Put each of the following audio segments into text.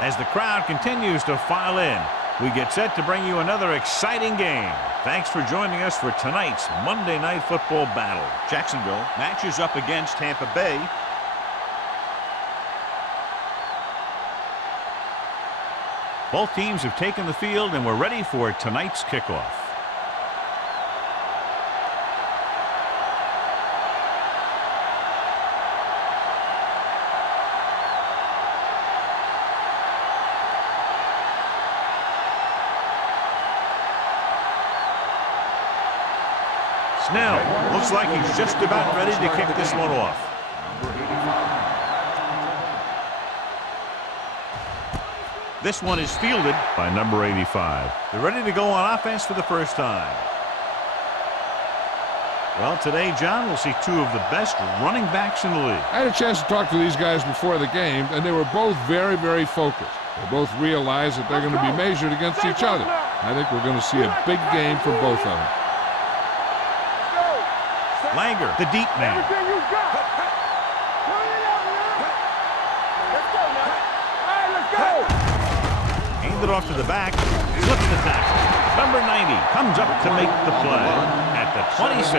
As the crowd continues to file in, we get set to bring you another exciting game. Thanks for joining us for tonight's Monday Night Football battle. Jacksonville matches up against Tampa Bay. Both teams have taken the field and we're ready for tonight's kickoff. Snell looks like he's just about ready to kick this one off. This one is fielded by number 85. They're ready to go on offense for the first time. Well, today, John, we'll see two of the best running backs in the league. I had a chance to talk to these guys before the game, and they were both very, very focused. They both realize that they're going to be measured against each other. I think we're going to see a big game from both of them. Langer, the deep man. Hand it off to the back, slips the tackle. Number 90 comes up to make the play at the 26.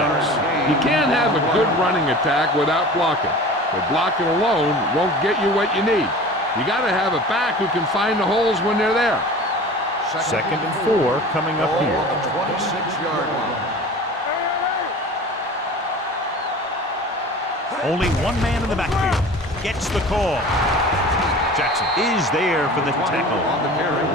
You can't have a good running attack without blocking. But blocking alone won't get you what you need. You got to have a back who can find the holes when they're there. Second and 4 coming up here. On the 26-yard line. Only one man in the backfield gets the call. Jackson is there for the tackle.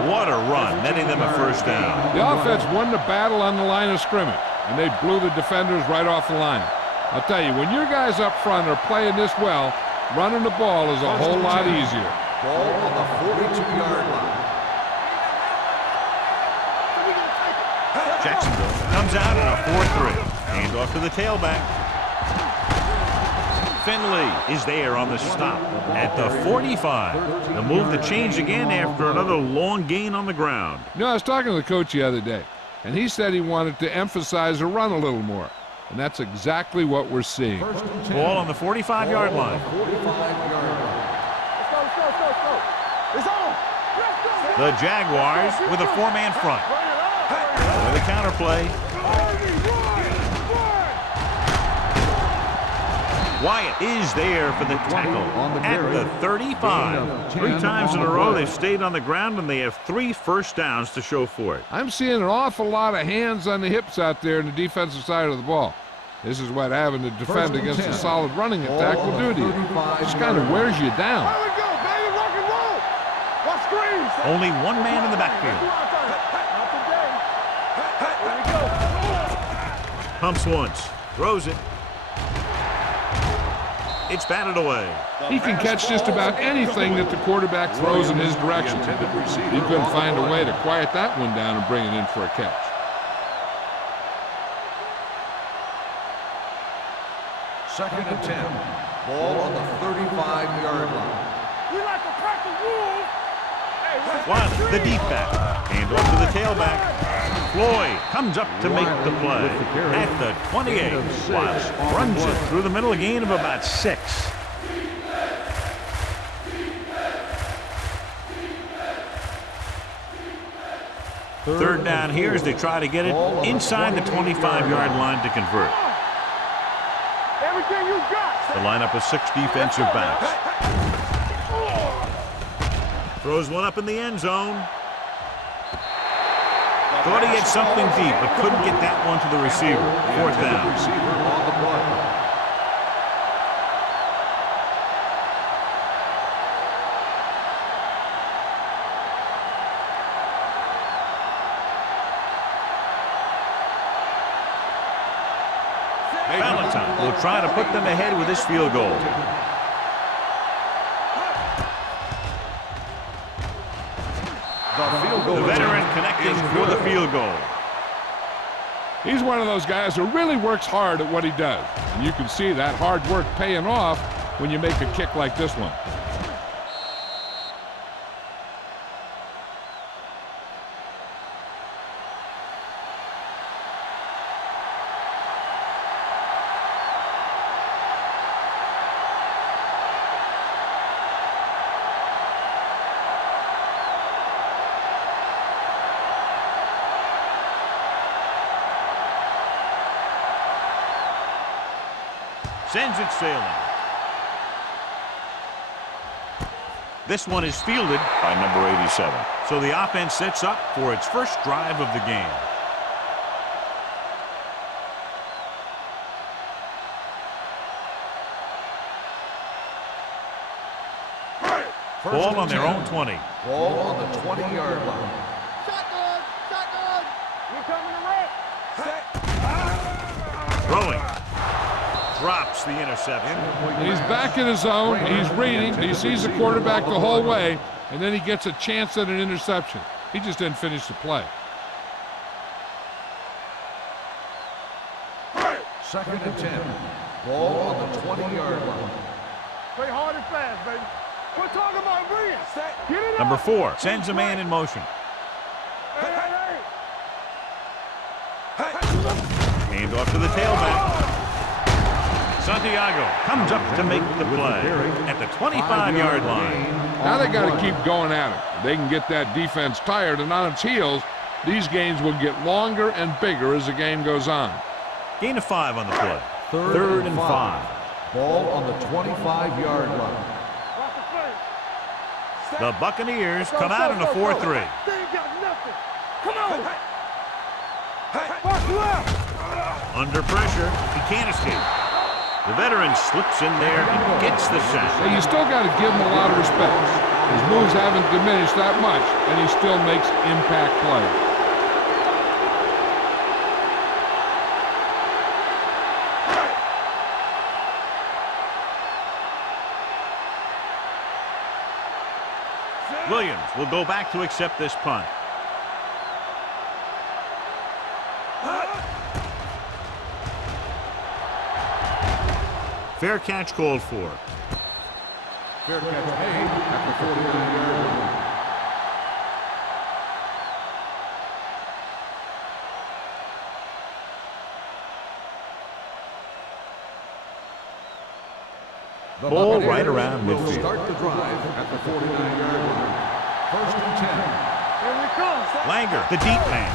What a run, netting them a first down. The offense won the battle on the line of scrimmage, and they blew the defenders right off the line. I'll tell you, when your guys up front are playing this well, running the ball is a whole lot easier. Ball on the 42-yard line. Jacksonville comes out in a 4-3. Hand off to the tailback. Finley is there on the stop at the 45. The move to change again after another long gain on the ground. You know, I was talking to the coach the other day, and he said he wanted to emphasize the run a little more. And that's exactly what we're seeing. Ball on the 45-yard line. The Jaguars with a 4-man front. With a counterplay. Wyatt is there for the tackle at the 35. 3 times in a row they've stayed on the ground, and they have 3 first downs to show for it. I'm seeing an awful lot of hands on the hips out there in the defensive side of the ball. This is what having to defend against a solid running attack will do to you. It just kind of wears you down. Only one man in the backfield. Pumps once, throws it. It's batted away. He can catch just about anything that the quarterback throws in his direction. He couldn't find a way to quiet that one down and bring it in for a catch. Second and 10. Ball on the 35-yard line. We like to crack the rules. Wiley, the deep back. Hand off to the tailback. Floyd comes up to make the play at the 28. Wiley runs it through the middle, a gain of about 6. Third down here as they try to get it inside the 25-yard line to convert. Everything you got. The lineup of 6 defensive backs. Throws one up in the end zone. Thought he had something deep, but couldn't get that one to the receiver. 4th down. Valentine will try to put them ahead with this field goal. The veteran connecting for the field goal. He's one of those guys who really works hard at what he does. And you can see that hard work paying off when you make a kick like this one. Sends it sailing. This one is fielded by number 87. So the offense sets up for its first drive of the game. Ball on their own 20. Ball on the 20-yard line. Shotgun! Shotgun! You're coming to wreck! Throwing. Drops the interception. He's back in his zone. He's reading. He sees the quarterback the whole way, and then he gets a chance at an interception. He just didn't finish the play. Second and 10. Ball on the 20-yard line. Play hard and fast, baby. We're talking about brilliant. Get it Number up. 4 sends a man in motion. Hey, hey, Hand off to the tailback. Santiago comes up to make the play at the 25-yard line. Now they got to keep going at it. If they can get that defense tired and on its heels, these games will get longer and bigger as the game goes on. Gain of 5 on the play. Third and 5. Ball on the 25-yard line. Watch the play. The Buccaneers come out in a 4-3. They ain't got nothing. Come on. Watch left. Under pressure, he can't escape. The veteran slips in there and gets the sack. Hey, you still got to give him a lot of respect. His moves haven't diminished that much, and he still makes impact plays. Williams will go back to accept this punt. Fair catch called for. Fair catch made at the 49-yard line. The Ball Buccaneers right around will midfield. start the drive at the 49-yard line. First and 10. Here we come. Langer, the deep man.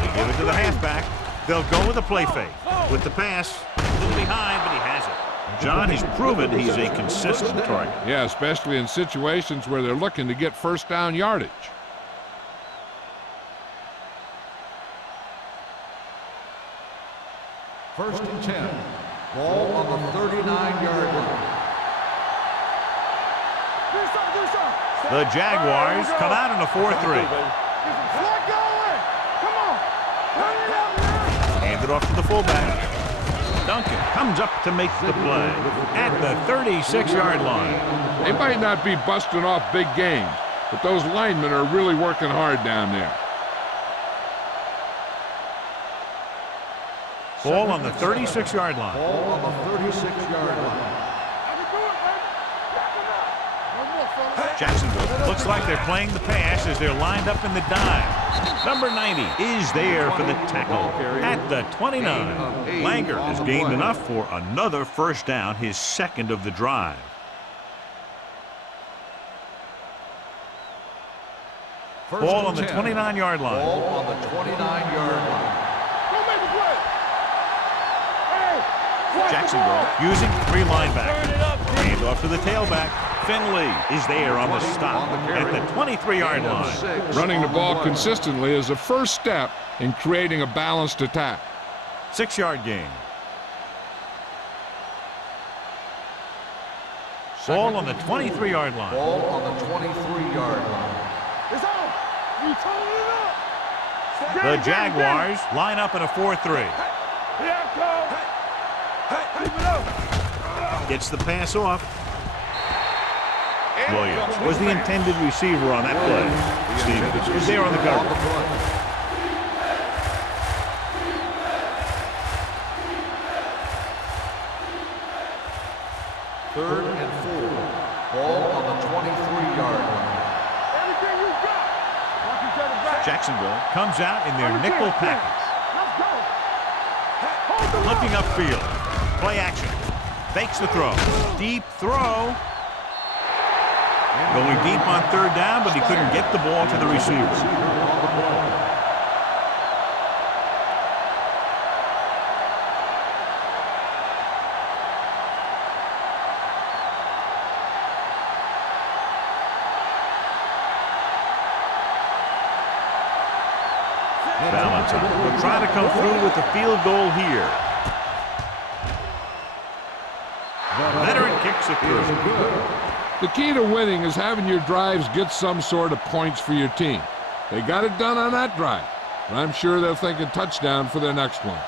They give it to the halfback. They'll go with a play fake. With the pass, a little behind, but he has it. John has proven he's a consistent target. Yeah, especially in situations where they're looking to get first down yardage. First and 10. Ball on the 39-yard line. Do something. The Jaguars come out in a 4-3. Get some slack going. Come on. Turn it up now. Hand it off to the fullback. Duncan comes up to make the play at the 36-yard line. They might not be busting off big games, but those linemen are really working hard down there. Ball on the 36-yard line. Ball on the 36-yard line. I can do it, baby. Back it up. One more, fella. Jacksonville looks like they're playing the pass as they're lined up in the dive. Number 90 is there for the tackle at the 29. Langer has gained enough for another first down, his second of the drive. Ball on the 29-yard line. Ball on the 29-yard line. Go make the play. Hey. watch the Jacksonville ball. using 3 linebackers. Hand off to the tailback. Finley is there on the stop at the 23-yard line. Running the ball consistently is the first step in creating a balanced attack. 6-yard gain. Ball on the 23-yard line. Ball on the 23-yard line. It's on. You told it up. The Jaguars line up in a 4-3. Yeah, Cole. Keep it up. Gets the pass off. Williams was the intended receiver on that play. Stevens is there on the cover. Third and 4. Ball on the 23-yard line. Everything you got. Watch each other back. Jacksonville comes out in their nickel package. Let's go. Hold the Looking upfield. Play action. Fakes the throw. Deep throw. Going deep on third down, but he couldn't get the ball to the receiver. Valentine will try to come through with the field goal here. Veteran kicks it through. The key to winning is having your drives get some sort of points for your team. They got it done on that drive, and I'm sure they're thinking touchdown for their next one.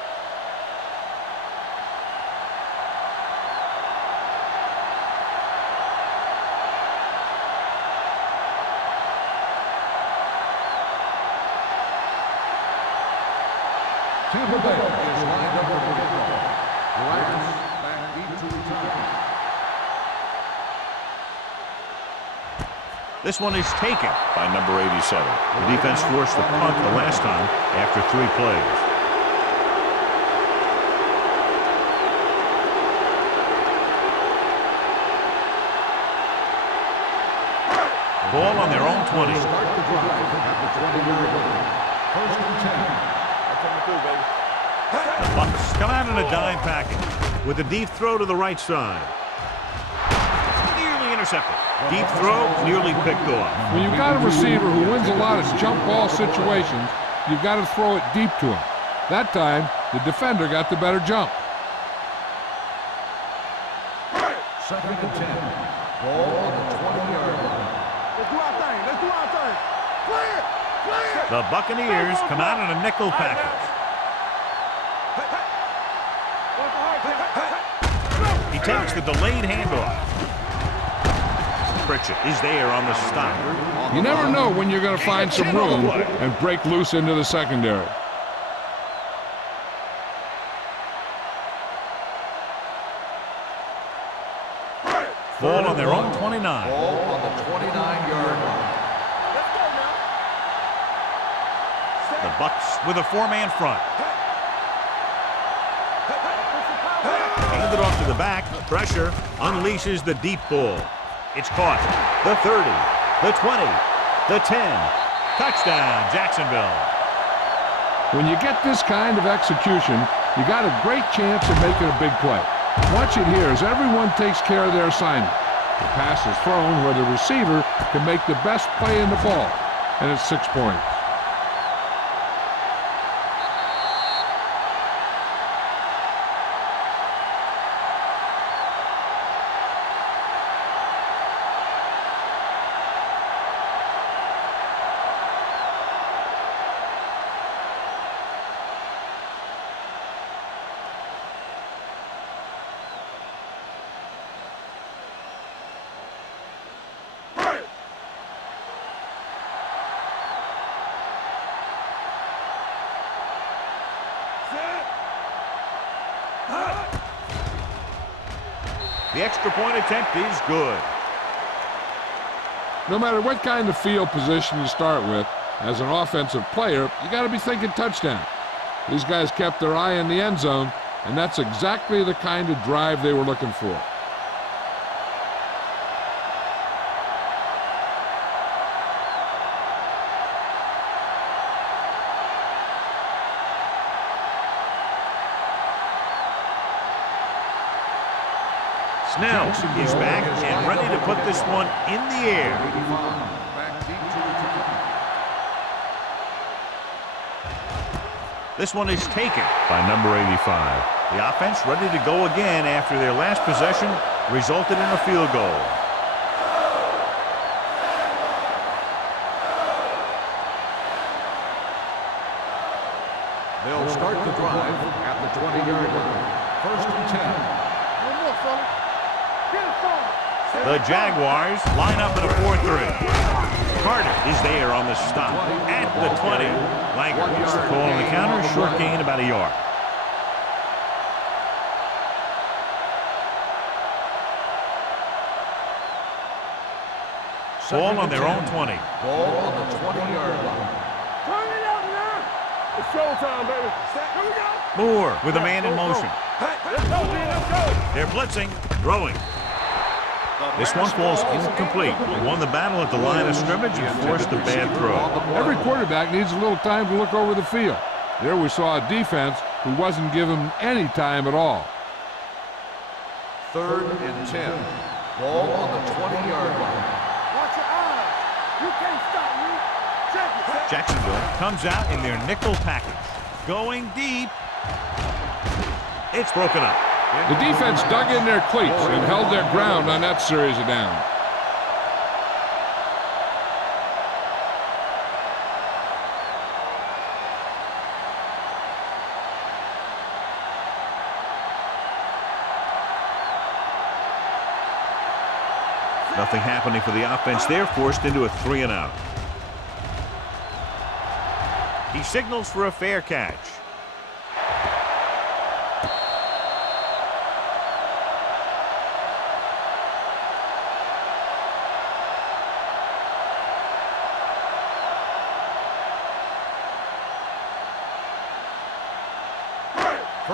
Tampa Bay is lined up for the kickoff. The Lions back deep to return. This one is taken by number 87. The defense forced the punt the last time after 3 plays. Ball on their own 20. Start the drive at the 20-yard line. First and 10. The Bucs come out in a dime package with a deep throw to the right side. Nearly intercepted. Deep throw, nearly picked off. When you've got a receiver who wins a lot of jump ball situations, you've got to throw it deep to him. That time, the defender got the better jump. Second and 10. Ball on the 20-yard line. Let's do our thing. Let's do our thing. Clear! Clear! The Buccaneers come out in a nickel package. He takes the delayed handoff. Pritchett is there on the stop. You never know when you're going to find some room and break loose into the secondary. Ball on their own 29. Ball on the 29-yard line. Let's go now. The Bucs with a 4-man front. Handed off to the back. Pressure unleashes the deep ball. It's caught. The 30, the 20, the 10. Touchdown, Jacksonville. When you get this kind of execution, you got a great chance of making a big play. Watch it here as everyone takes care of their assignment. The pass is thrown where the receiver can make the best play in the ball, and it's 6 points. The extra point attempt is good. No matter what kind of field position you start with, as an offensive player, you got to be thinking touchdown. These guys kept their eye on the end zone, and that's exactly the kind of drive they were looking for. Snell is back and ready to put this one in the air. Back deep to return. This one is taken by number 85. The offense ready to go again after their last possession resulted in a field goal. They'll start the drive at the 20-yard line. First and 10. One more, fella. Get it forward. The Jaguars line up in a 4-3. Carter is there on the stop at the 20. Langer gets the call on the counter, short gain about a yard. Ball on their own 20. Ball on the 20-yard line. Turn it out now. It's showtime, baby. Here we go. Moore with a man in motion. Let's go, man. Let's go. They're blitzing, throwing. This one falls incomplete. They won the battle at the line of scrimmage and forced a bad throw. Every quarterback needs a little time to look over the field. There we saw a defense who wasn't given any time at all. Third and 10. Ball on the 20-yard line. Watch your eyes. You can't stop me. Check it. Jacksonville comes out in their nickel package. Going deep. It's broken up. The defense dug in their cleats and held their ground on that series of downs. Nothing happening for the offense there, forced into a 3-and-out. He signals for a fair catch.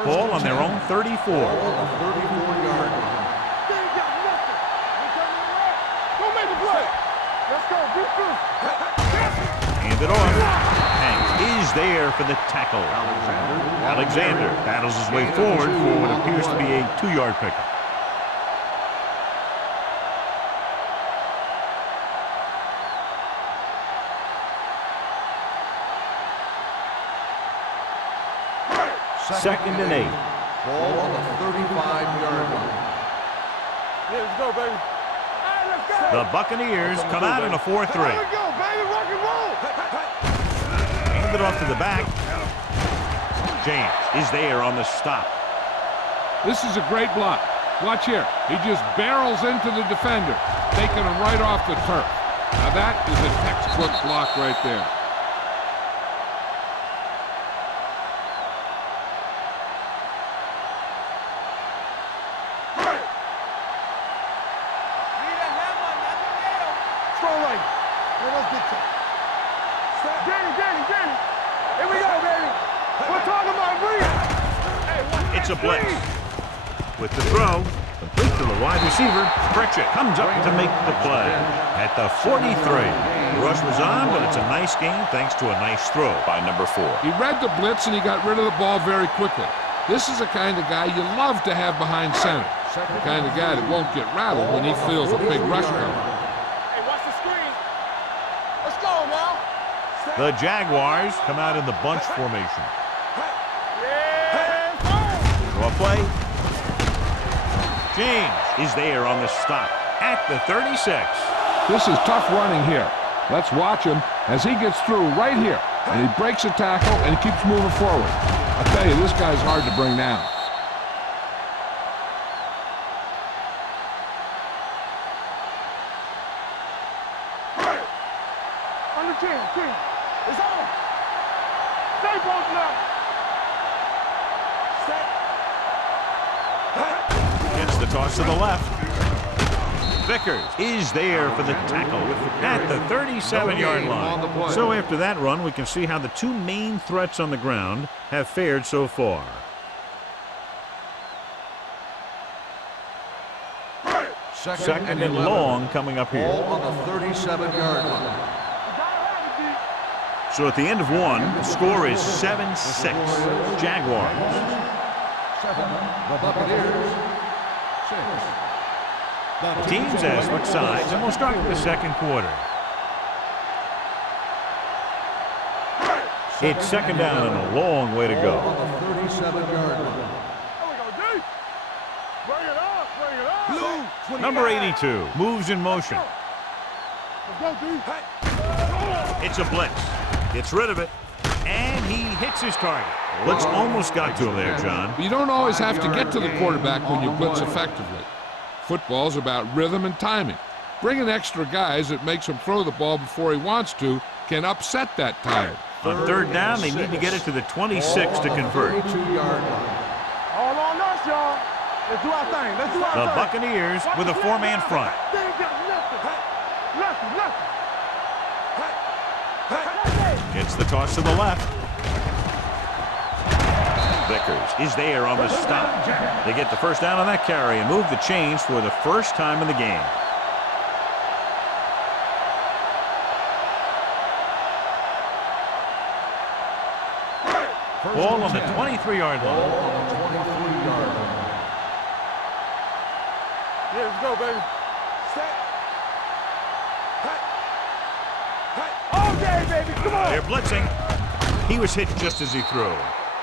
Ball on their own 34. On the 34-yard line. Let's go, Hand it off. Hank is there for the tackle. Alexander battles his way forward for what appears to be a 2-yard pickup. Second and 8. Ball on the 35-yard line. Yeah, let's go, baby. Hey, let's go. The Buccaneers come out in a 4-3. Here we go, baby. Rock and roll. Hand it off to the back. James is there on the stop. This is a great block. Watch here. He just barrels into the defender, taking him right off the turf. Now that is a textbook block right there. It's a blitz. With the throw, complete to the wide receiver. Pritchett comes up to make the play at the 43. The rush was on, but it's a nice gain thanks to a nice throw by number 4. He read the blitz and he got rid of the ball very quickly. This is the kind of guy you love to have behind center. The kind of guy that won't get rattled when he feels a big rush coming. Hey, watch the screen. Let's go now. The Jaguars come out in the bunch formation. Draw play. James is there on the stop at the 36. This is tough running here. Let's watch him as he gets through right here. And he breaks a tackle and he keeps moving forward. I tell you, this guy's hard to bring down. On the 10. It's on. Stay both now. Gets the toss to the left. Vickers is there for the tackle at the 37-yard line. So after that run, we can see how the two main threats on the ground have fared so far. Second and long coming up here. Ball on the 37-yard line. So at the end of one, the score is 7-6. Jaguars. 7, the Buccaneers. 6. Teams as switch sides, and we'll start with the second quarter. It's second down and a long way to go. On the 37-yard line. There we go, D. Bring it up. Blue. Number 82 moves in motion. Let's go, D. It's a blitz. Gets rid of it, and he hits his target. Blitz almost got to him there, John. You don't always have to get to the quarterback when you blitz effectively. Football's about rhythm and timing. Bringing extra guys that makes him throw the ball before he wants to can upset that time. On third down, they need to get it to the 26 to convert. 32-yard line. All on us, y'all. Let's do our thing. The Buccaneers with a 4-man front. They ain't got nothing. Nothing. Gets the toss to the left. Vickers is there on the stop. They get the first down on that carry and move the chains for the first time in the game. Ball on the 23-yard line. Ball on the 23-yard line. Yeah, let's go, baby. All day, baby. They're blitzing. He was hit just as he threw.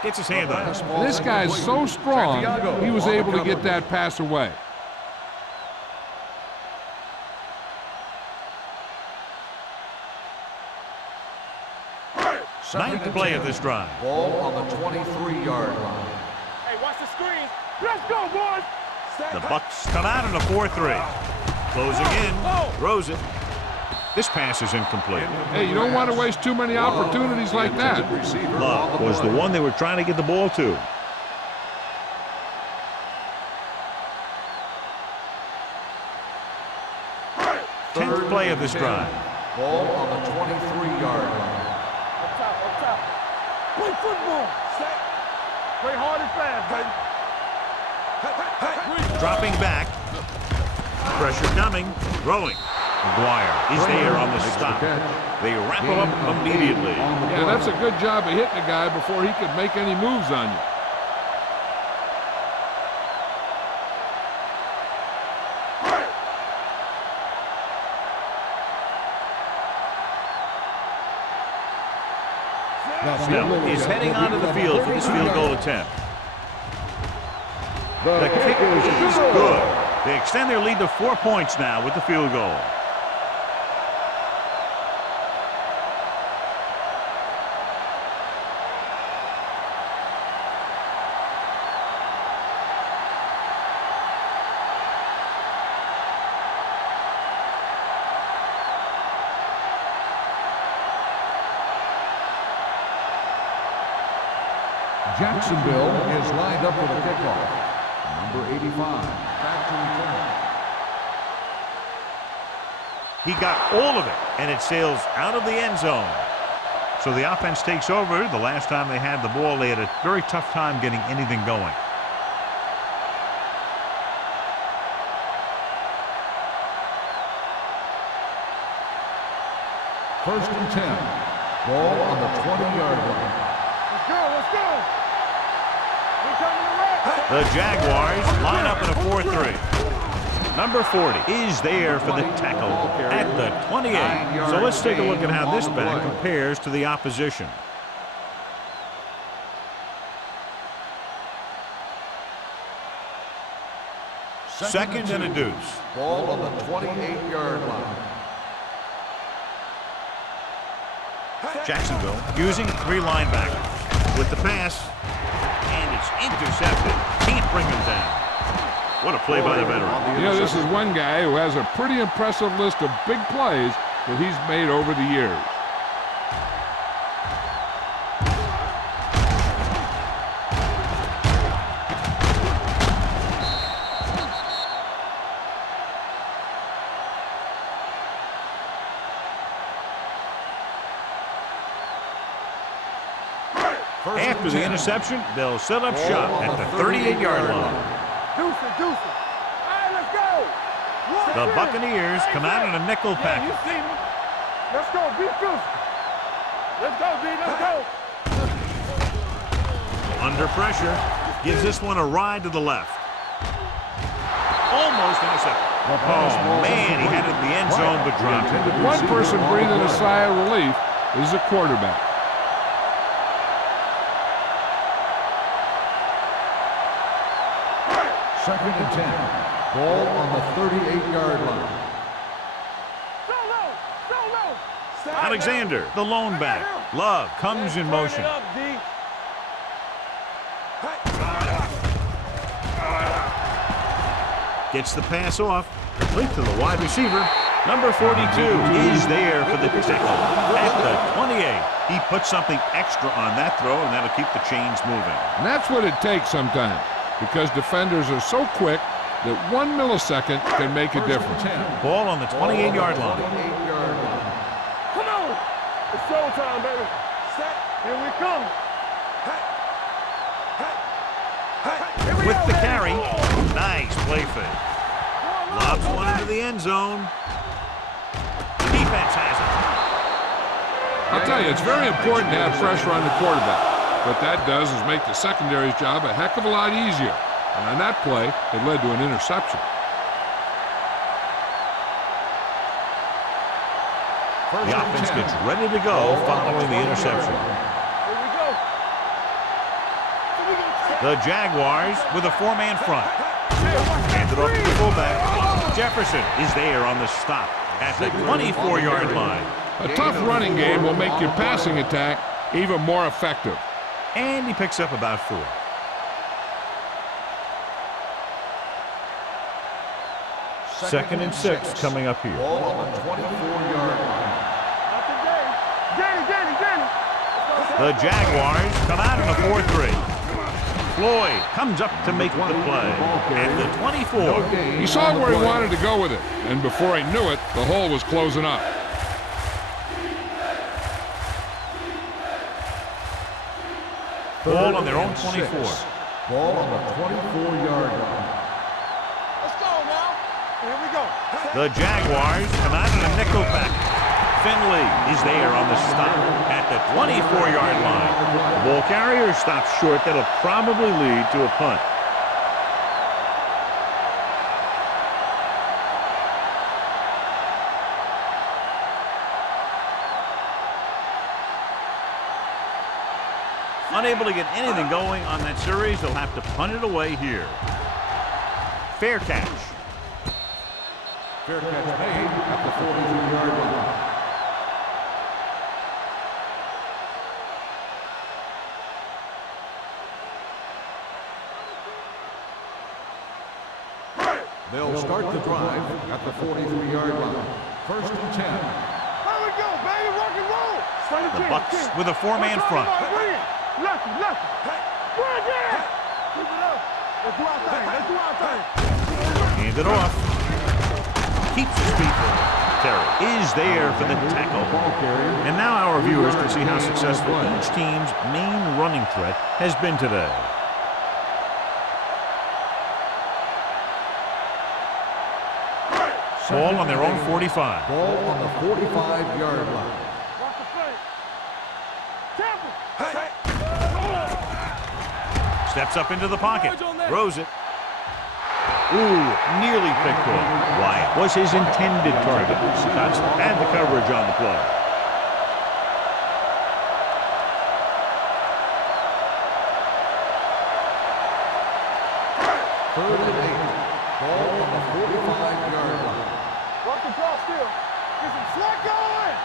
Gets his hand on it. This guy's so strong, he was able to get that pass away. Ninth play of this drive. Ball on the 23-yard line. Hey, watch the screen. Let's go, boys. The Bucks come out in a 4-3. Closing in, throws it. This pass is incomplete. Hey, you don't want to waste too many opportunities like that. Love was the one they were trying to get the ball to. Tenth play of this drive. Ball on the 23-yard line. Up top. Play football. Play hard and fast, Dropping back. Pressure coming. Throwing. McGuire is there on the stop. They wrap him up immediately. Yeah, that's a good job of hitting a guy before he could make any moves on you. Snell is heading onto the field for this field goal attempt. The kick is good. They extend their lead to 4 points now with the field goal. Jacksonville is lined up for the kickoff. Number 85, back to return. He got all of it, and it sails out of the end zone. So the offense takes over. The last time they had the ball, they had a very tough time getting anything going. First and 10. Ball on the 20-yard line. Let's go. We coming to wreck. The Jaguars line up in a 4-3. Number 40 is there for the tackle at the 28. So let's take a look at how this back compares to the opposition. Second and a deuce. Ball on the 28-yard line. Jacksonville using 3 linebackers. With the pass, and it's intercepted. Can't bring him down. What a play by the veteran. You know, this is one guy who has a pretty impressive list of big plays that he's made over the years. After the interception, they'll set up shop at the 38-yard line. Deuce it. All right, let's go. The Buccaneers come out in a nickel Yeah, you package. see me. Let's go. Be physical. Let's go, B. Let's go. Under pressure, gives this one a ride to the left. Almost intercepted. Oh, man, he had it in the end zone but dropped it. One person breathing a sigh of relief is the quarterback. Second and 10. Ball on the 38-yard line. So low. Alexander, the lone back. Love comes in motion. Turn it up, D. Gets the pass off. Complete to the wide receiver. Number 42 is there for the tackle at the 28. He puts something extra on that throw, and that'll keep the chains moving. And that's what it takes sometimes, because defenders are so quick that 1 millisecond can make a difference. Ball on the 28-yard line. 28-yard line. Come on. It's showtime, baby. Here we come. With the carry. Nice play fake. Lobs one into the end zone. The defense has it. I'll tell you, it's very important to have pressure on the quarterback. What that does is make the secondary's job a heck of a lot easier. And on that play, it led to an interception. The offense gets ready to go following the interception. Here we go. The Jaguars with a four-man front. Handed off to the fullback. Jefferson is there on the stop at the 24-yard line. A tough running game will make your passing attack even more effective. And he picks up about 4. Second and 6 coming up here. Ball on the 24-yard line. Danny. The Jaguars come out in a 4-3. Floyd comes up to make the play at the 24. He saw where he wanted to go with it, and before he knew it, the hole was closing up. Ball on their own 24. Ball on the 24-yard line. Let's go now. Here we go. The Jaguars come out in a nickel back. Finley is there on the stop at the 24-yard line. The ball carrier stops short. That'll probably lead to a punt. Unable to get anything going on that series, they'll have to punt it away here. Fair catch. Fair catch made at the 42-yard line. They'll start the drive at the 43-yard line. First and 10. Here we go, baby. Rock and roll. The Bucks with a four-man front. Lucky. Bring it. Keep it up. Let's do our thing. Hand it off. Keeps his feet. Terry is there for the tackle. And now our viewers can see how successful each team's main running threat has been today. Ball on their own 45. Ball on the 45-yard line. Watch the play. Temple. Steps up into the pocket. Throws it. Ooh, nearly picked off. Wyatt was his intended target. Scott's had the coverage on the play. Third and 8. Ball on the 45-yard line. Watch the ball still. Get some slack going.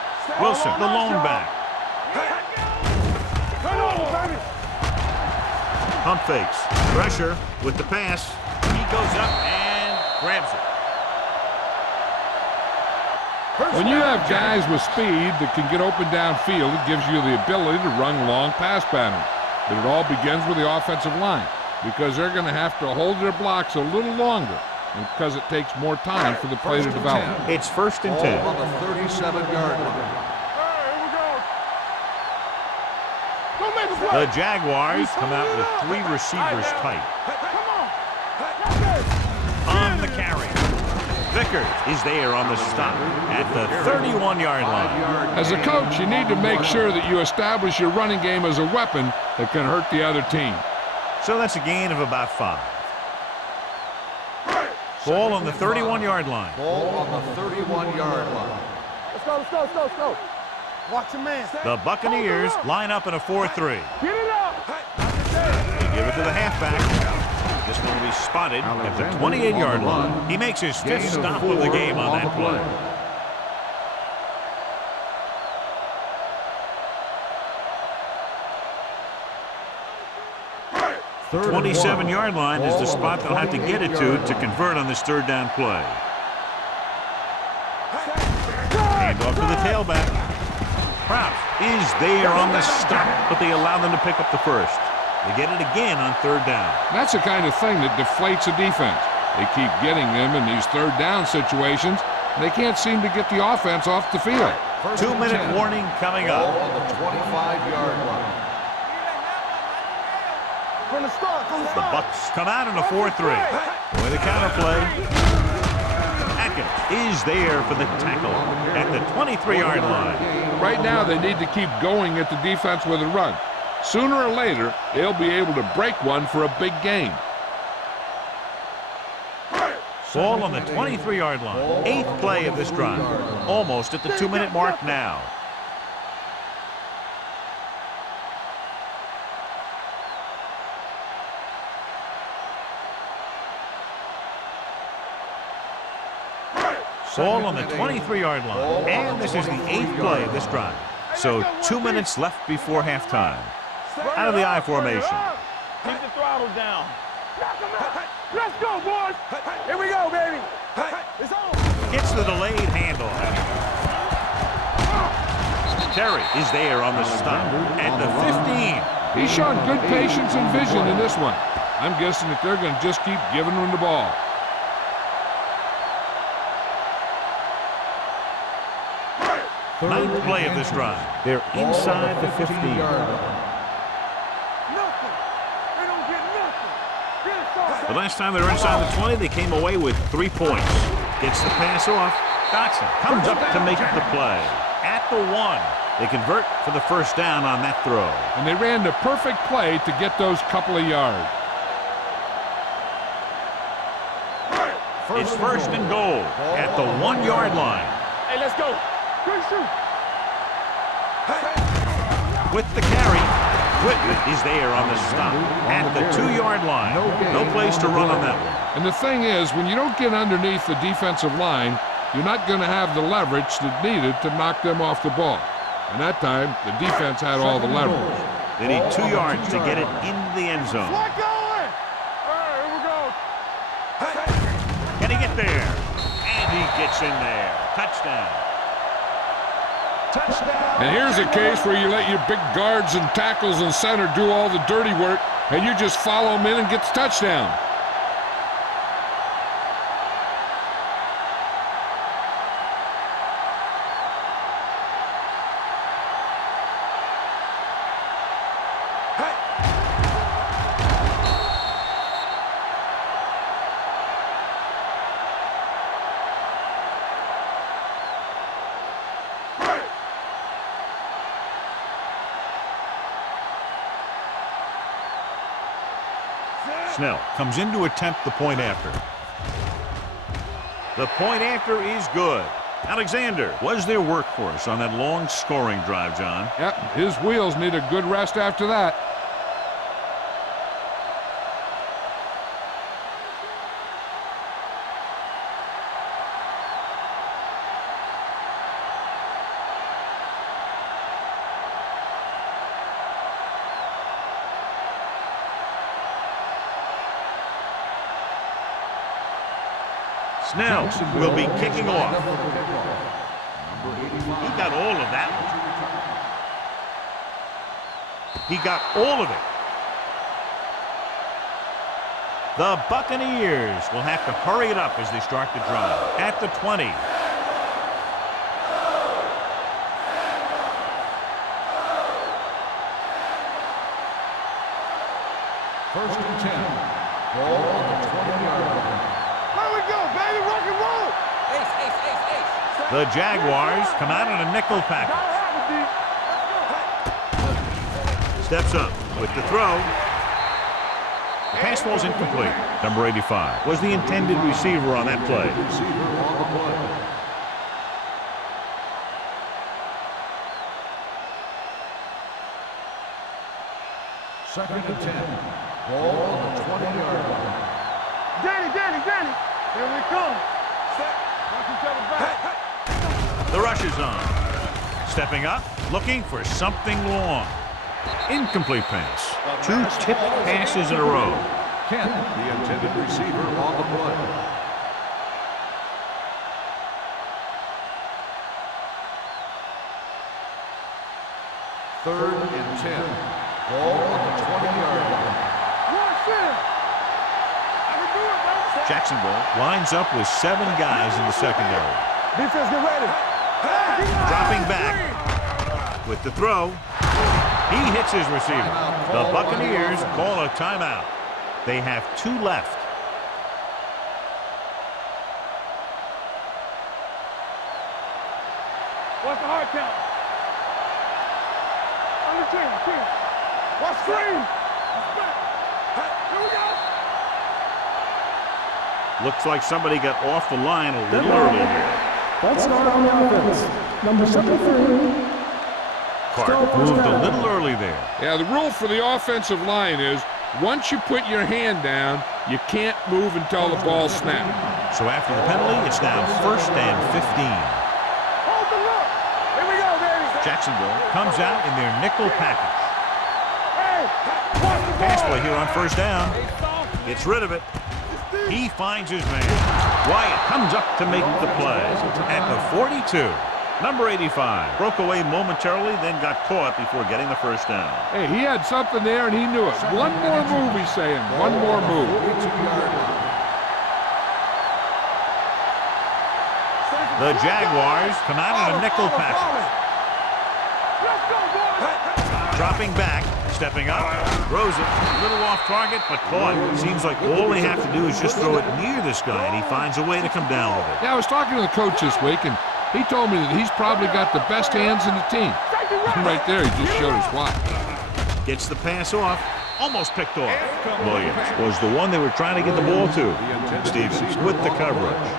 Wilson, the lone back. Turn over, baby. Pump fakes. Pressure with the pass. He goes up and grabs it. When you have guys with speed that can get open downfield, it gives you the ability to run long pass patterns. But it all begins with the offensive line, because they're going to have to hold their blocks a little longer, and because it takes more time for the play to develop. It's first and 10. Ball on the 37-yard line. Here we go. Go make the play. The Jaguars come out with 3 receivers tight. Come on. On the carry. Vickers is there on the stop at the 31-yard line. As a coach, you need to make sure that you establish your running game as a weapon that can hurt the other team. So that's a gain of about 5. Ball on the 31-yard line. Ball on the 31-yard line. Let's go. Watch your man. The Buccaneers line up in a 4-3. Get it up. They give it to the halfback. This one will be spotted at the 28-yard line. He makes his 5th stop of the game on that play. 27-yard line is the spot they'll have to get it to convert on this third down play. Hand off to the tailback. Kraft is there on the stop, but they allow them to pick up the first. They get it again on third down. That's the kind of thing that deflates a defense. They keep getting them in these third down situations, and they can't seem to get the offense off the field. 2-minute warning coming Ball up. on the 25-yard line. From the start. The Bucks come out in a 4-3. With a counterplay. Atkins is there for the tackle at the 23-yard line. Right now, they need to keep going at the defense with a run. Sooner or later, they'll be able to break one for a big gain. Ball on the 23-yard line. Eighth play of this drive. Almost at the 2-minute mark now. Ball on the 23-yard line. And this is the eighth play of this drive. So 2 minutes left before halftime. Out of the I formation. Keep the throttle down. Let's go, boys. Here we go, baby. It's on. Gets the delayed handoff. Terry is there on the stop at the 15. He's shown good patience and vision in this one. I'm guessing that they're going to just keep giving him the ball. Ninth play of this drive. They're inside the 15. Nothing. They don't get nothing. Get it started. The last time they were inside the 20, they came away with 3 points. Gets the pass off. Dotson comes up to make the play. At the 1. They convert for the first down on that throw. And they ran the perfect play to get those couple of yards. It's first and goal at the 1-yard line. Hey, let's go. Good shoot. With the carry, Whitman is there on the stop at the 2-yard line. No place to run on that one. And the thing is, when you don't get underneath the defensive line, you're not going to have the leverage that's needed to knock them off the ball. And that time, the defense had all the leverage. They need 2 yards to get it in the end zone. What going? All right, here we go. Can he get there? And he gets in there. Touchdown. And here's a case where you let your big guards and tackles and center do all the dirty work, and you just follow them in and get the touchdown. Snell comes in to attempt the point after. The point after is good. Alexander was their workhorse on that long scoring drive, John. Yep, his wheels need a good rest after that. Snell will be kicking off. He got all of that one. He got all of it. The Buccaneers will have to hurry it up as they start the drive. At the 20. First and 10. Ball on the 20-yard line. There we go, baby. Rock and roll. The Jaguars come out in a nickel package. Steps up with the throw. The pass falls incomplete. Number 85 was the intended receiver on that play. Receiver on the play. Second and 10. Ball on the 20-yard line. Danny. Here we come. Watch each other back. The rush is on. Stepping up, looking for something long. Incomplete pass. 2 tipped passes in a row. Kent, the intended receiver on the play. Third and 10. Ball on the 20-yard line. Watch it. I can do it, baby. Jacksonville lines up with 7 guys in the secondary. Defense, get ready. Dropping back with the throw. He hits his receiver. The Buccaneers call a timeout. They have 2 left. What's the hard count? Under 10. Watch screen. Here we go. Looks like somebody got off the line a little early here. Let's start on the offense. Number 73. Clark moved a little early there. Yeah, the rule for the offensive line is once you put your hand down, you can't move until the ball snaps. So after the penalty, it's now 1st and 15. Hold the look. Here we go, baby. Jacksonville comes out in their nickel package. Hey, watch the Pass ball. play here on 1st down. Gets rid of it. He finds his man. Wyatt comes up to make the play at the 42. Number 85 broke away momentarily, then got caught before getting the 1st down. Hey, he had something there and he knew it. One more move, he's saying. One more move. 42-yard line. The Jaguars come out in a nickel package. Let's go, boys. Dropping back, stepping up, throws it. A little off target, but caught. Seems like all they have to do is just throw it near this guy, and he finds a way to come down with it. Yeah, I was talking to the coach this week, and he told me that he's probably got the best hands in the team. And right there, he just showed us why. Gets the pass off, almost picked off. Williams was the one they were trying to get the ball to. Stevens with the coverage.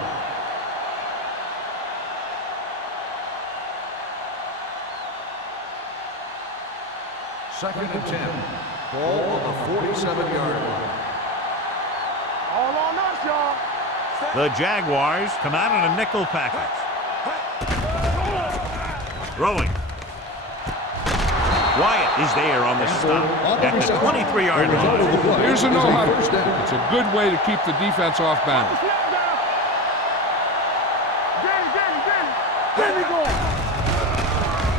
Second and 10. Ball on the 47-yard line. All on us, y'all. The Jaguars come out in a nickel package. Throwing. Wyatt is there on the stop at the 23-yard line. Here's a no-huddle. It's a good way to keep the defense off balance. There we go.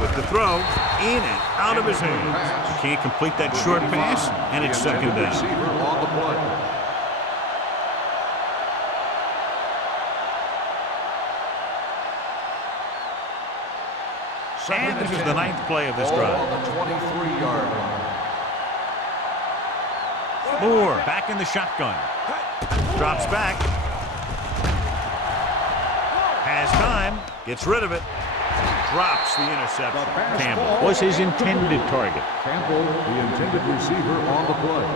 With the throw, in and out of his hands. He can't complete that short pass, and it's 2nd down. Receiver on the play. And this is the 9th play of this Ball drive. on the 23-yard line. Moore back in the shotgun. Drops back. Has time. Gets rid of it. Drops the interception. Campbell was his intended target. Campbell, the intended receiver on the play.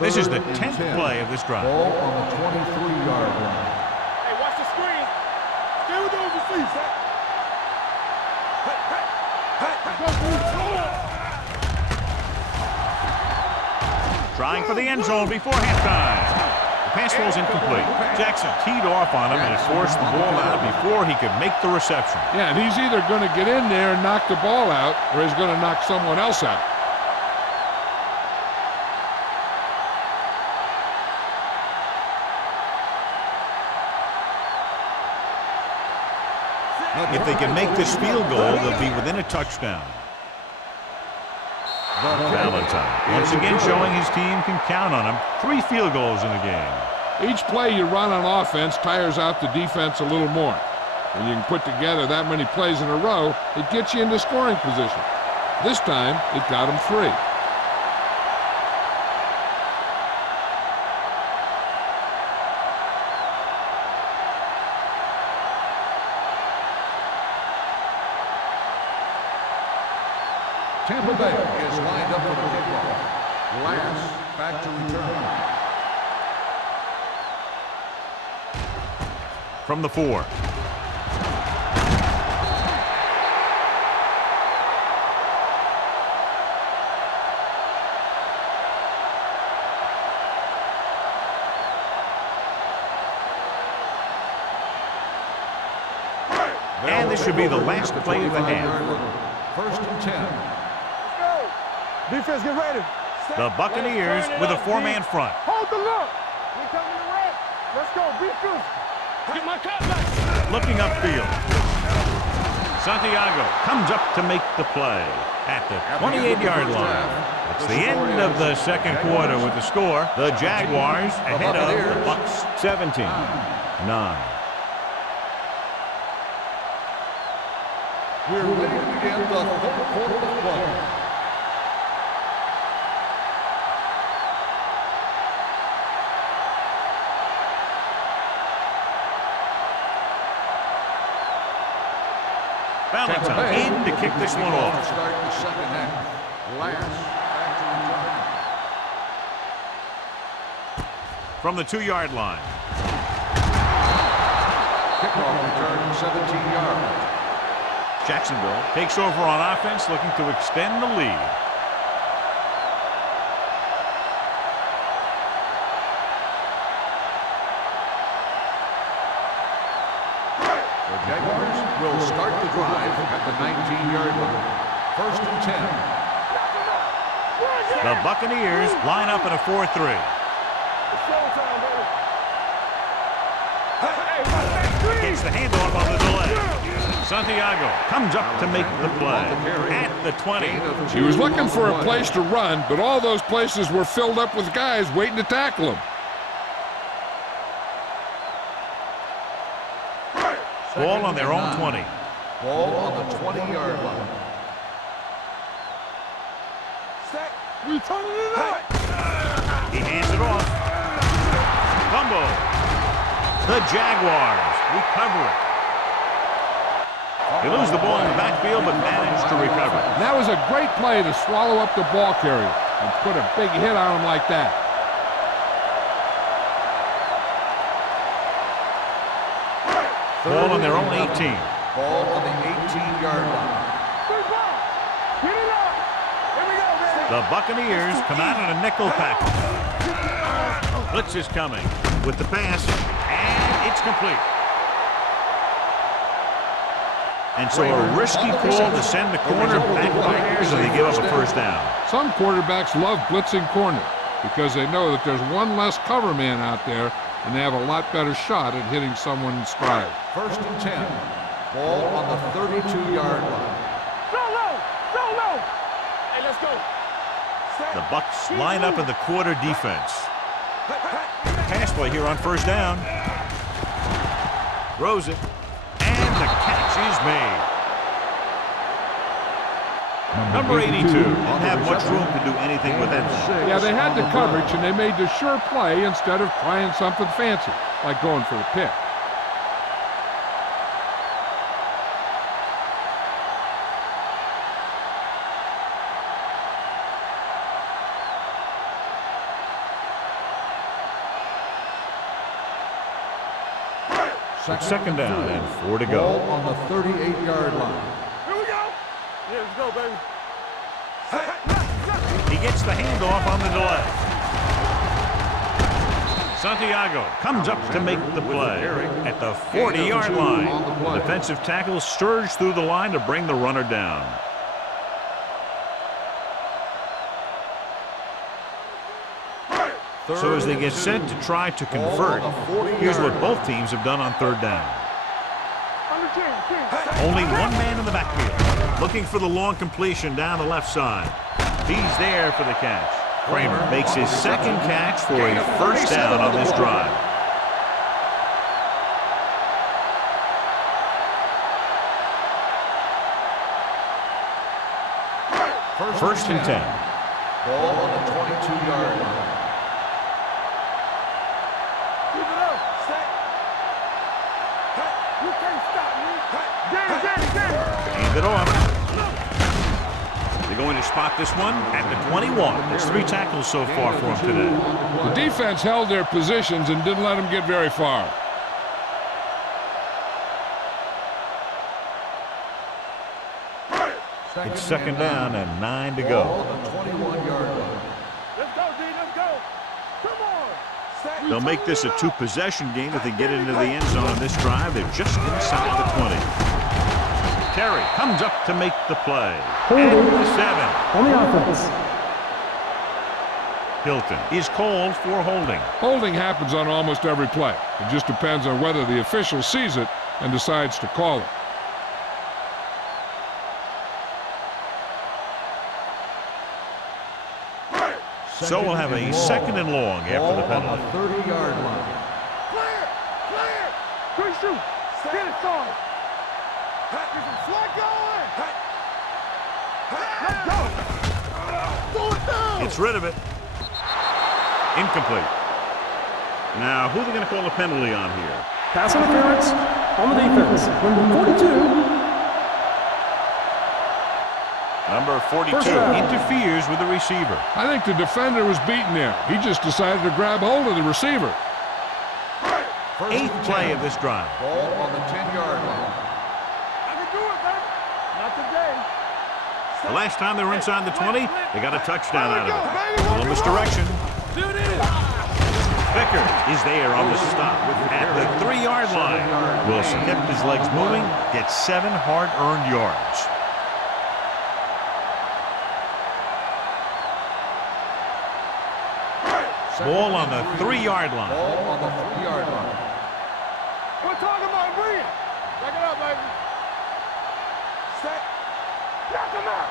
This is the Third and 10th 10. play of this drive. Ball on the 23-yard line. Hey, watch the screen. Stay with those receivers. Trying for the end zone before halftime. The pass falls incomplete. Jackson teed off on him and forced the ball out before he could make the reception. Yeah, and he's either going to get in there and knock the ball out, or he's going to knock someone else out. If they can make this field goal, they'll be within a touchdown. Valentine once again showing his team can count on him. 3 field goals in the game. Each play you run on offense tires out the defense a little more. When you can put together that many plays in a row, it gets you into scoring position. This time, it got him 3. Tampa Bay is lined up for the kickoff. Last back to return. From the 4. And this should be the last play of the half. 1st and 10. Defense, get ready. The Buccaneers with a 4-man front. Hold the look. We coming to red. Let's go. Be good. Get my cut back. Looking upfield. Santiago comes up to make the play at the 28-yard line. It's the end of the 2nd quarter with the score. The Jaguars ahead of the Bucs 17-9. We're ready to begin the 3rd quarter of play. Valentine in to kick this one off. Start the 2nd half. Last back to return. From the 2-yard line. Kickoff return 17 yards. Jacksonville takes over on offense, looking to extend the lead. The Jaguars will start the drive at the 19-yard line. 1st and 10. The Buccaneers line up in a 4-3. Gets the handoff on the delay. Santiago comes up to make the play at the 20. He was looking for a place to run, but all those places were filled up with guys waiting to tackle him. Ball on their own 20. Ball on the 20-yard line. We turning it up. He hands it off. Fumble. The Jaguars recover it. They lose the ball in the backfield, but manage to recover it. And that was a great play to swallow up the ball carrier and put a big hit on him like that. Ball on their own 18. Ball on the 18-yard line. Get it up. Here we go, baby. The Buccaneers come out in a nickel package. Blitz is coming with the pass, and it's complete. And so a risky call to send the corner backfires, and they give up a first down. Some quarterbacks love blitzing corner because they know that there's one less cover man out there, and they have a lot better shot at hitting someone in stride. 1st and 10. Ball on the 32-yard line. So low. So low. Hey, let's go. The Bucs line up in the quarter defense. Pass play here on first down. Throws it, and the catch is made. Number 82 didn't have much room to do anything with that ball. Yeah, they had the coverage, and they made the sure play instead of trying something fancy, like going for the pick. Second down and 4 to Ball go. on the 38-yard line. Here we go. Yeah, let's go, baby. He gets the handoff on the delay. Santiago comes up to make the play at the 40-yard line. The defensive tackle surged through the line to bring the runner down. So as they get set to try to convert, here's what both teams have done on third down. Only one man in the backfield, looking for the long completion down the left side. He's there for the catch. Kramer makes his second catch for a first down on this drive. First and 10. Ball on the 22-yard line. Keep it up. Set. You can't stop me. Get it. Hand it off. They're going to spot this one at the 21. There's 3 tackles so far for him today. The defense held their positions and didn't let them get very far. It's second down and 9 to Ball go. on the 21-yard line. Let's go, D. Let's go. Come on. Set. They'll make this a 2-possession game if they get into the end zone on this drive. They're just inside the 20. Terry comes up to make the play. At the 7. On the offense. Hilton is called for holding. Holding happens on almost every play. It just depends on whether the official sees it and decides to call it. So we'll have a second and long after the Ball on penalty. the 30-yard line. Clear. Good shoot. Get it, son. Get some slack going. Let's go. Throw it down. Gets rid of it. Incomplete. Now, who are they going to call a penalty on here? Pass interference on the defense. Number 42. Number 42 interferes with the receiver. I think the defender was beaten there. He just decided to grab hold of the receiver. Eighth play of this drive. Ball on the 10-yard line. I can do it, baby. Not today. The last time they were inside the 20, they got a touchdown out of it. A little misdirection. Do this. Becker is there on the stop at the 3-yard line. Wilson kept his legs moving, gets 7 hard-earned yards. Ball on the 3-yard line. Ball on the 3-yard line. We're talking about Bree. Check it out, baby. Set. Knock him out.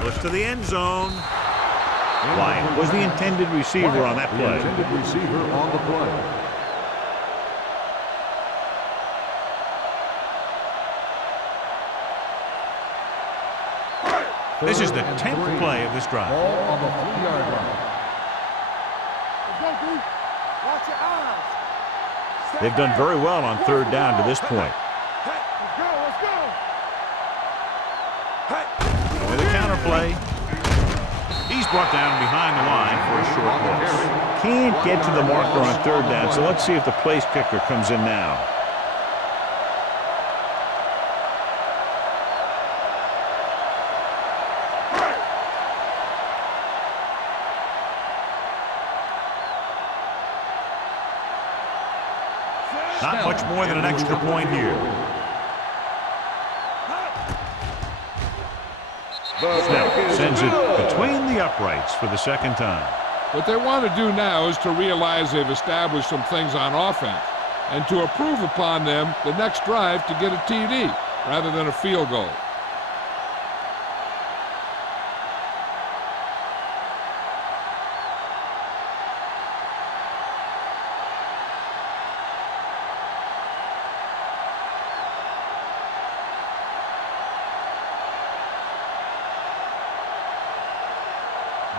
Close to the end zone. Wyatt was the intended receiver on that play. Intended receiver on the play. This is the 10th play of this drive. Ball on the 3-yard line. Let's go, Bree. Watch your eyes. They've done very well on 3rd down to this point. Let's go, let's go. With a counter play. He's brought down behind the line for a short loss. Can't get to the marker on 3rd down, so let's see if the place kicker comes in now. Not much more than an extra point here. Snell sends it between the uprights for the 2nd time. What they want to do now is to realize they've established some things on offense and to improve upon them the next drive to get a TD rather than a field goal.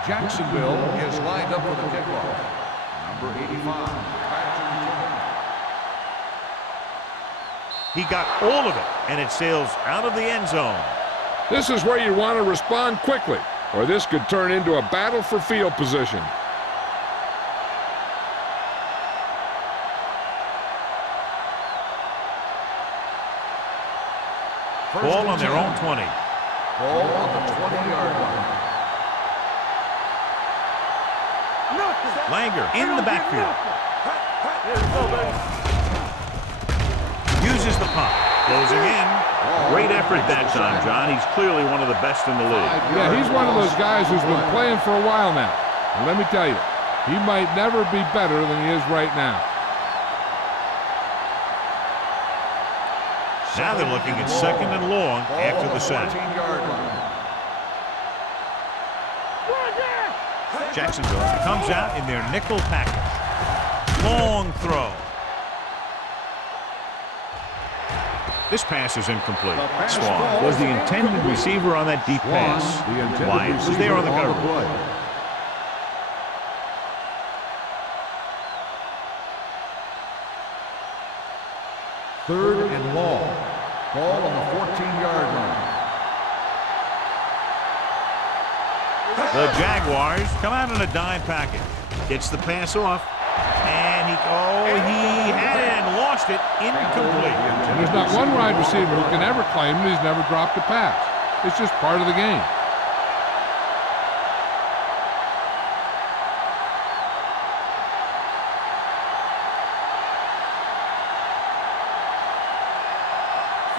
Jacksonville is lined up for the kickoff. Number 85, back to return. He got all of it, and it sails out of the end zone. This is where you want to respond quickly, or this could turn into a battle for field position. Ball on their own 20. Ball on the 20-yard line. Langer in the backfield. Uses the pump. Closing in. Great effort that time, John. He's clearly one of the best in the league. Yeah, he's one of those guys who's been playing for a while now. And let me tell you, he might never be better than he is right now. Now they're looking at 2nd and long after the sack. 14-yard line. Jacksonville comes out in their nickel package. Long throw. This pass is incomplete. Swan was the intended receiver on that deep pass. Wyatt was there on the coverage. 3rd and long. Ball on the 14-yard line. The Jaguars come out in a dime package. Gets the pass off. And he had it and lost it. Incomplete. And there's not one wide receiver who can ever claim that he's never dropped a pass. It's just part of the game.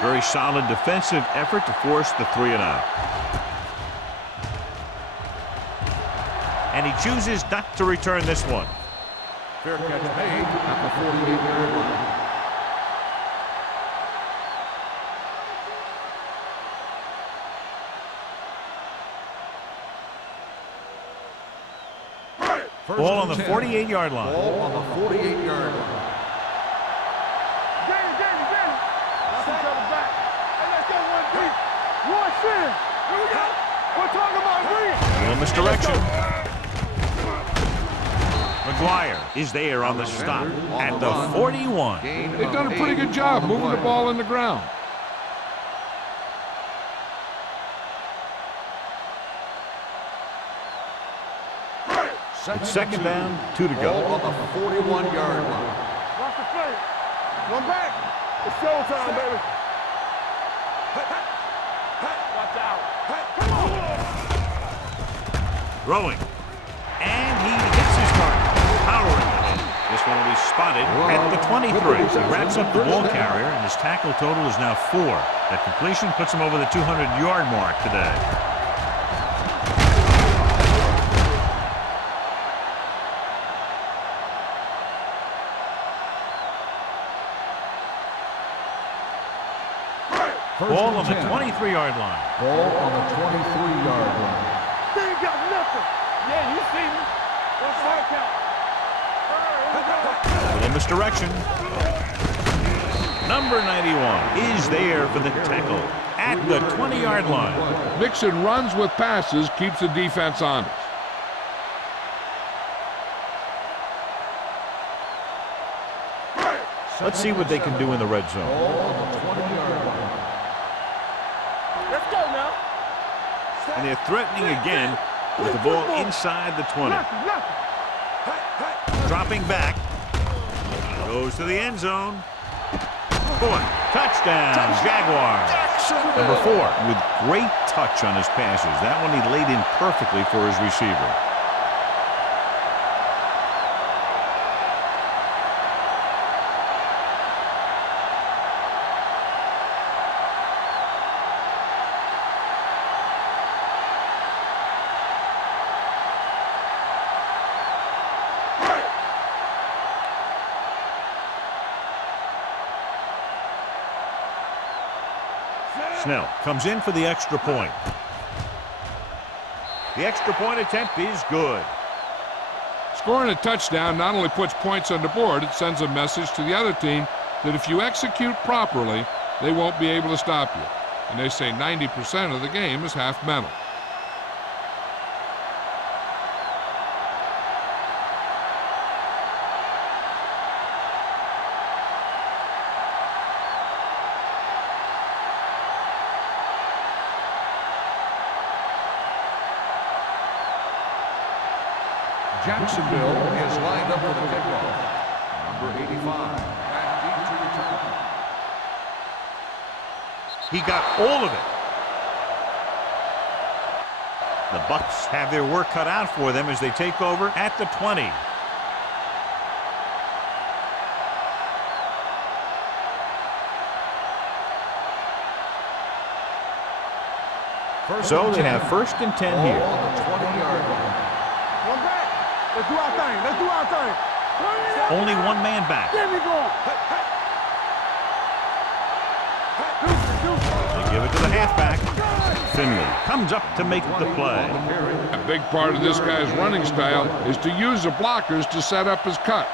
Very solid defensive effort to force the 3-and-out. And he chooses not to return this one. Fair catch made at the 48-yard line. Ball on the 48-yard line. Ball on the 48-yard line. Danny. Let's each other back. Hey, let's go 1 deep. One sin. Here we go. We're talking about Bree. A little misdirection. McGuire is there on the stop at the 41. They've done a pretty good job moving the ball in the ground. It's second down, 2 to Ball go. on the 41-yard line. Watch the play. One back. It's showtime, baby. Watch out. Come on. Throwing. And he hits his target. Powering ahead. This one will be spotted at the 23. He wraps up the ball carrier, and his tackle total is now 4. That completion puts him over the 200-yard mark today. Ball on the 23-yard line. Ball on the 23-yard line. They ain't got nothing. Yeah, you see me. What's that count? Little misdirection. Number 91 is there for the tackle at the 20-yard line. Mixing runs with passes keeps the defense honest. Let's see what they can do in the red zone. Ball on the 20-yard line. Let's go now. And they're threatening again with the ball inside the 20. Dropping back. Goes to the end zone. Boy, touchdown, Jaguars. Number 4 with great touch on his passes. That one he laid in perfectly for his receiver. Snell comes in for the extra point. The extra point attempt is good. Scoring a touchdown not only puts points on the board, it sends a message to the other team that if you execute properly, they won't be able to stop you. And they say 90% of the game is half mental. Jacksonville is lined up for the kickoff. Number 85, back deep to return. He got all of it. The Bucs have their work cut out for them as they take over at the 20. So they have first and 10 Ball here. on the 20-yard line. One back. Let's do our thing. Let's do our thing. Only one man back. There we go. They give it to the halfback. Finley comes up to make the play. A big part of this guy's running style is to use the blockers to set up his cut.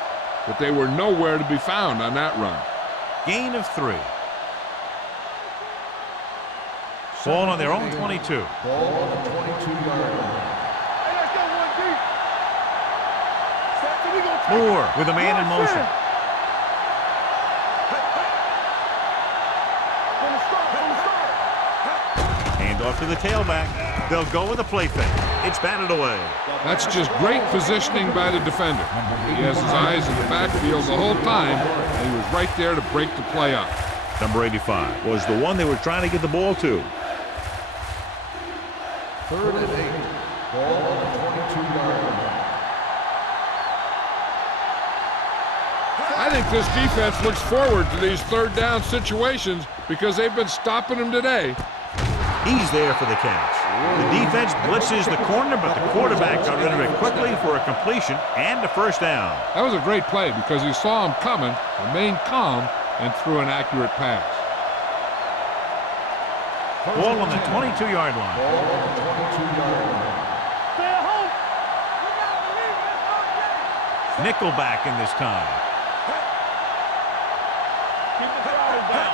But they were nowhere to be found on that run. Gain of 3. Ball on their own 22. Ball on the 22-yard line. Hey, let's go one deep. Set, we gonna take Moore it. with a man in One motion. set. From the start. Hand off to the tailback. They'll go with a play fake. It's batted away. That's just great positioning by the defender. He has his eyes in the backfield the whole time, and he was right there to break the play up. Number 85 was the one they were trying to get the ball to. 3rd and 8. Ball on the 22-yard line. I think this defense looks forward to these third down situations because they've been stopping them today. He's there for the catch. The defense blitzes the corner, but the quarterback got rid of it quickly for a completion and a first down. That was a great play because he saw him coming, remained calm, and threw an accurate pass. Ball on the 22-yard line. Ball on the 22-yard line. Stay at home. We gotta believe in this game. Nickelback in this time. Keep the throttle down.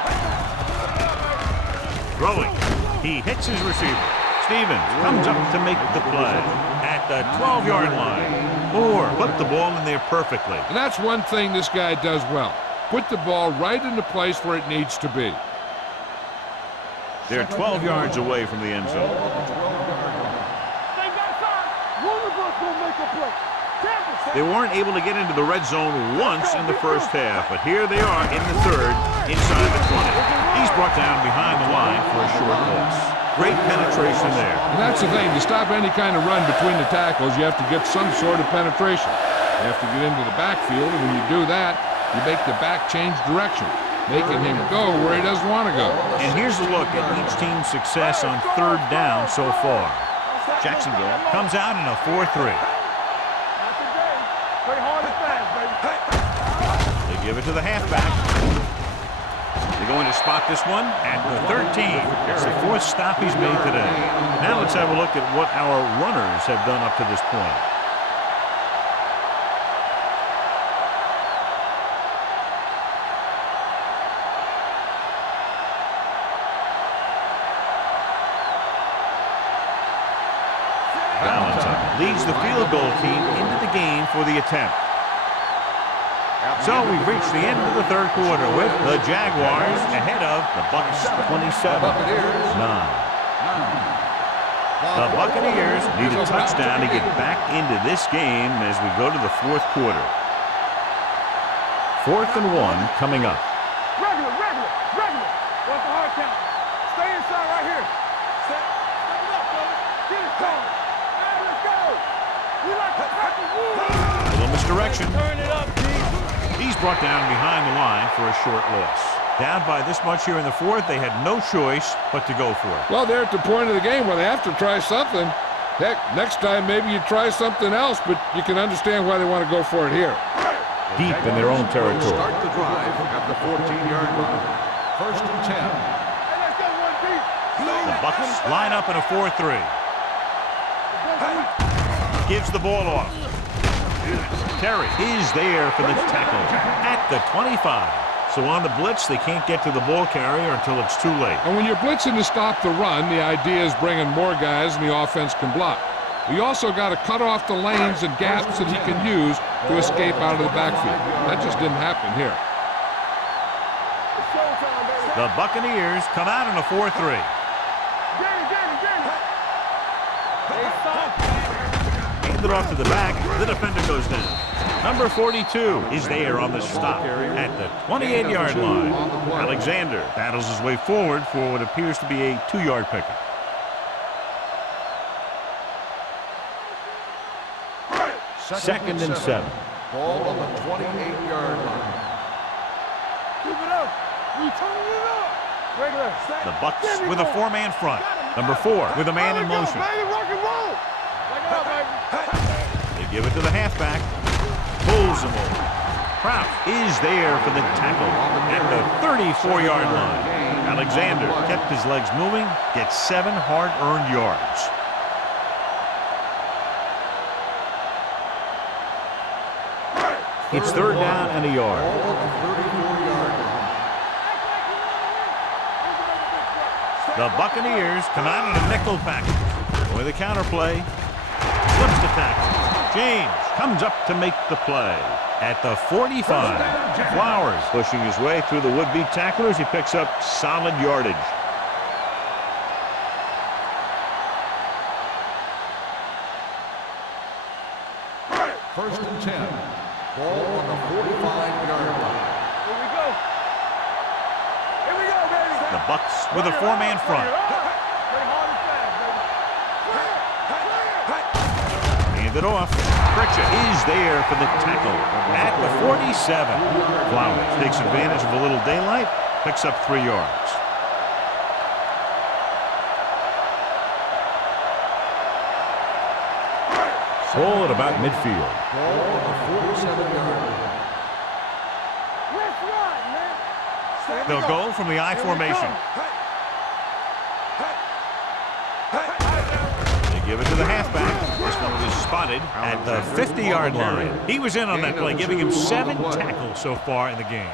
Throwing. He hits his receiver. Stevens comes up to make the play at the 12-yard line. Moore put the ball in there perfectly. And that's one thing this guy does well. Put the ball right in the place where it needs to be. They're 12 yards away from the end zone. Stay backside. One of us gonna make a play. They weren't able to get into the red zone once in the first half, but here they are in the third, inside the 20. He's brought down behind the line for a short loss. Great penetration there. And that's the thing. To stop any kind of run between the tackles, you have to get some sort of penetration. You have to get into the backfield, and when you do that, you make the back change direction, making him go where he doesn't want to go. And here's a look at each team's success on third down so far. Jacksonville comes out in a 4-3. They give it to the halfback. They're going to spot this one at the 13. It's the fourth stop he's made today. Now let's have a look at what our runners have done up to this point. Leads the field goal team into the game for the attempt. So we've reached the end of the third quarter with the Jaguars ahead of the Bucs 27-9. The Buccaneers need a touchdown to get back into this game as we go to the fourth quarter. 4th and 1 coming up. Regular. What's the hard count? Stay inside right here. Step it up, brother. Get it going. A little misdirection. Turn it up, D. He's brought down behind the line for a short loss. Down by this much here in the fourth, they had no choice but to go for it. Well, they're at the point of the game where they have to try something. Heck, next time maybe you try something else, but you can understand why they want to go for it here. Deep in their own territory. Start the drive at the 14-yard line. 1st and 10. Hey, let's go, 1 deep. The Bucs line up in a 4-3. Gives the ball off. Terry is there for the tackle at the 25. So on the blitz, they can't get to the ball carrier until it's too late. And when you're blitzing to stop the run, the idea is bringing more guys than the offense can block. We also got to cut off the lanes and gaps that he can use to escape out of the backfield. That just didn't happen here. The Buccaneers come out in a 4-3. It off to the back. The defender goes down. Number 42 is there on the stop at the 28-yard line. Alexander battles his way forward for what appears to be a 2-yard pickup. Second and 7. Ball on the 28-yard line. Keep it up. We turning it up. Regular. The Bucs with a 4-man front. Number 4 with a man in motion. Baby, rock and roll. Like it up, baby. They give it to the halfback. Pulls him over. Kraft is there for the tackle at the 34-yard line. Alexander kept his legs moving, gets 7 hard-earned yards. It's 3rd down and a yard. The Buccaneers come out in a nickel package. With a counter play. Flips the tackle. James comes up to make the play at the 45. Flowers pushing his way through the would-be tacklers. He picks up solid yardage. First and 10. Ball on the 45-yard line. Here we go. Here we go, baby. The Bucs with a 4-man front. Play hard and fast, baby. Hand it off. Pritchett is there for the tackle at the 47. Flowers takes advantage of a little daylight, picks up 3 yards. Ball at about midfield. Ball on the 47-yard line. Let's run, man. They'll go from the I formation. They give it to the halfback. This one was spotted at the 50-yard line. He was in on that play, giving him 7 tackles so far in the game.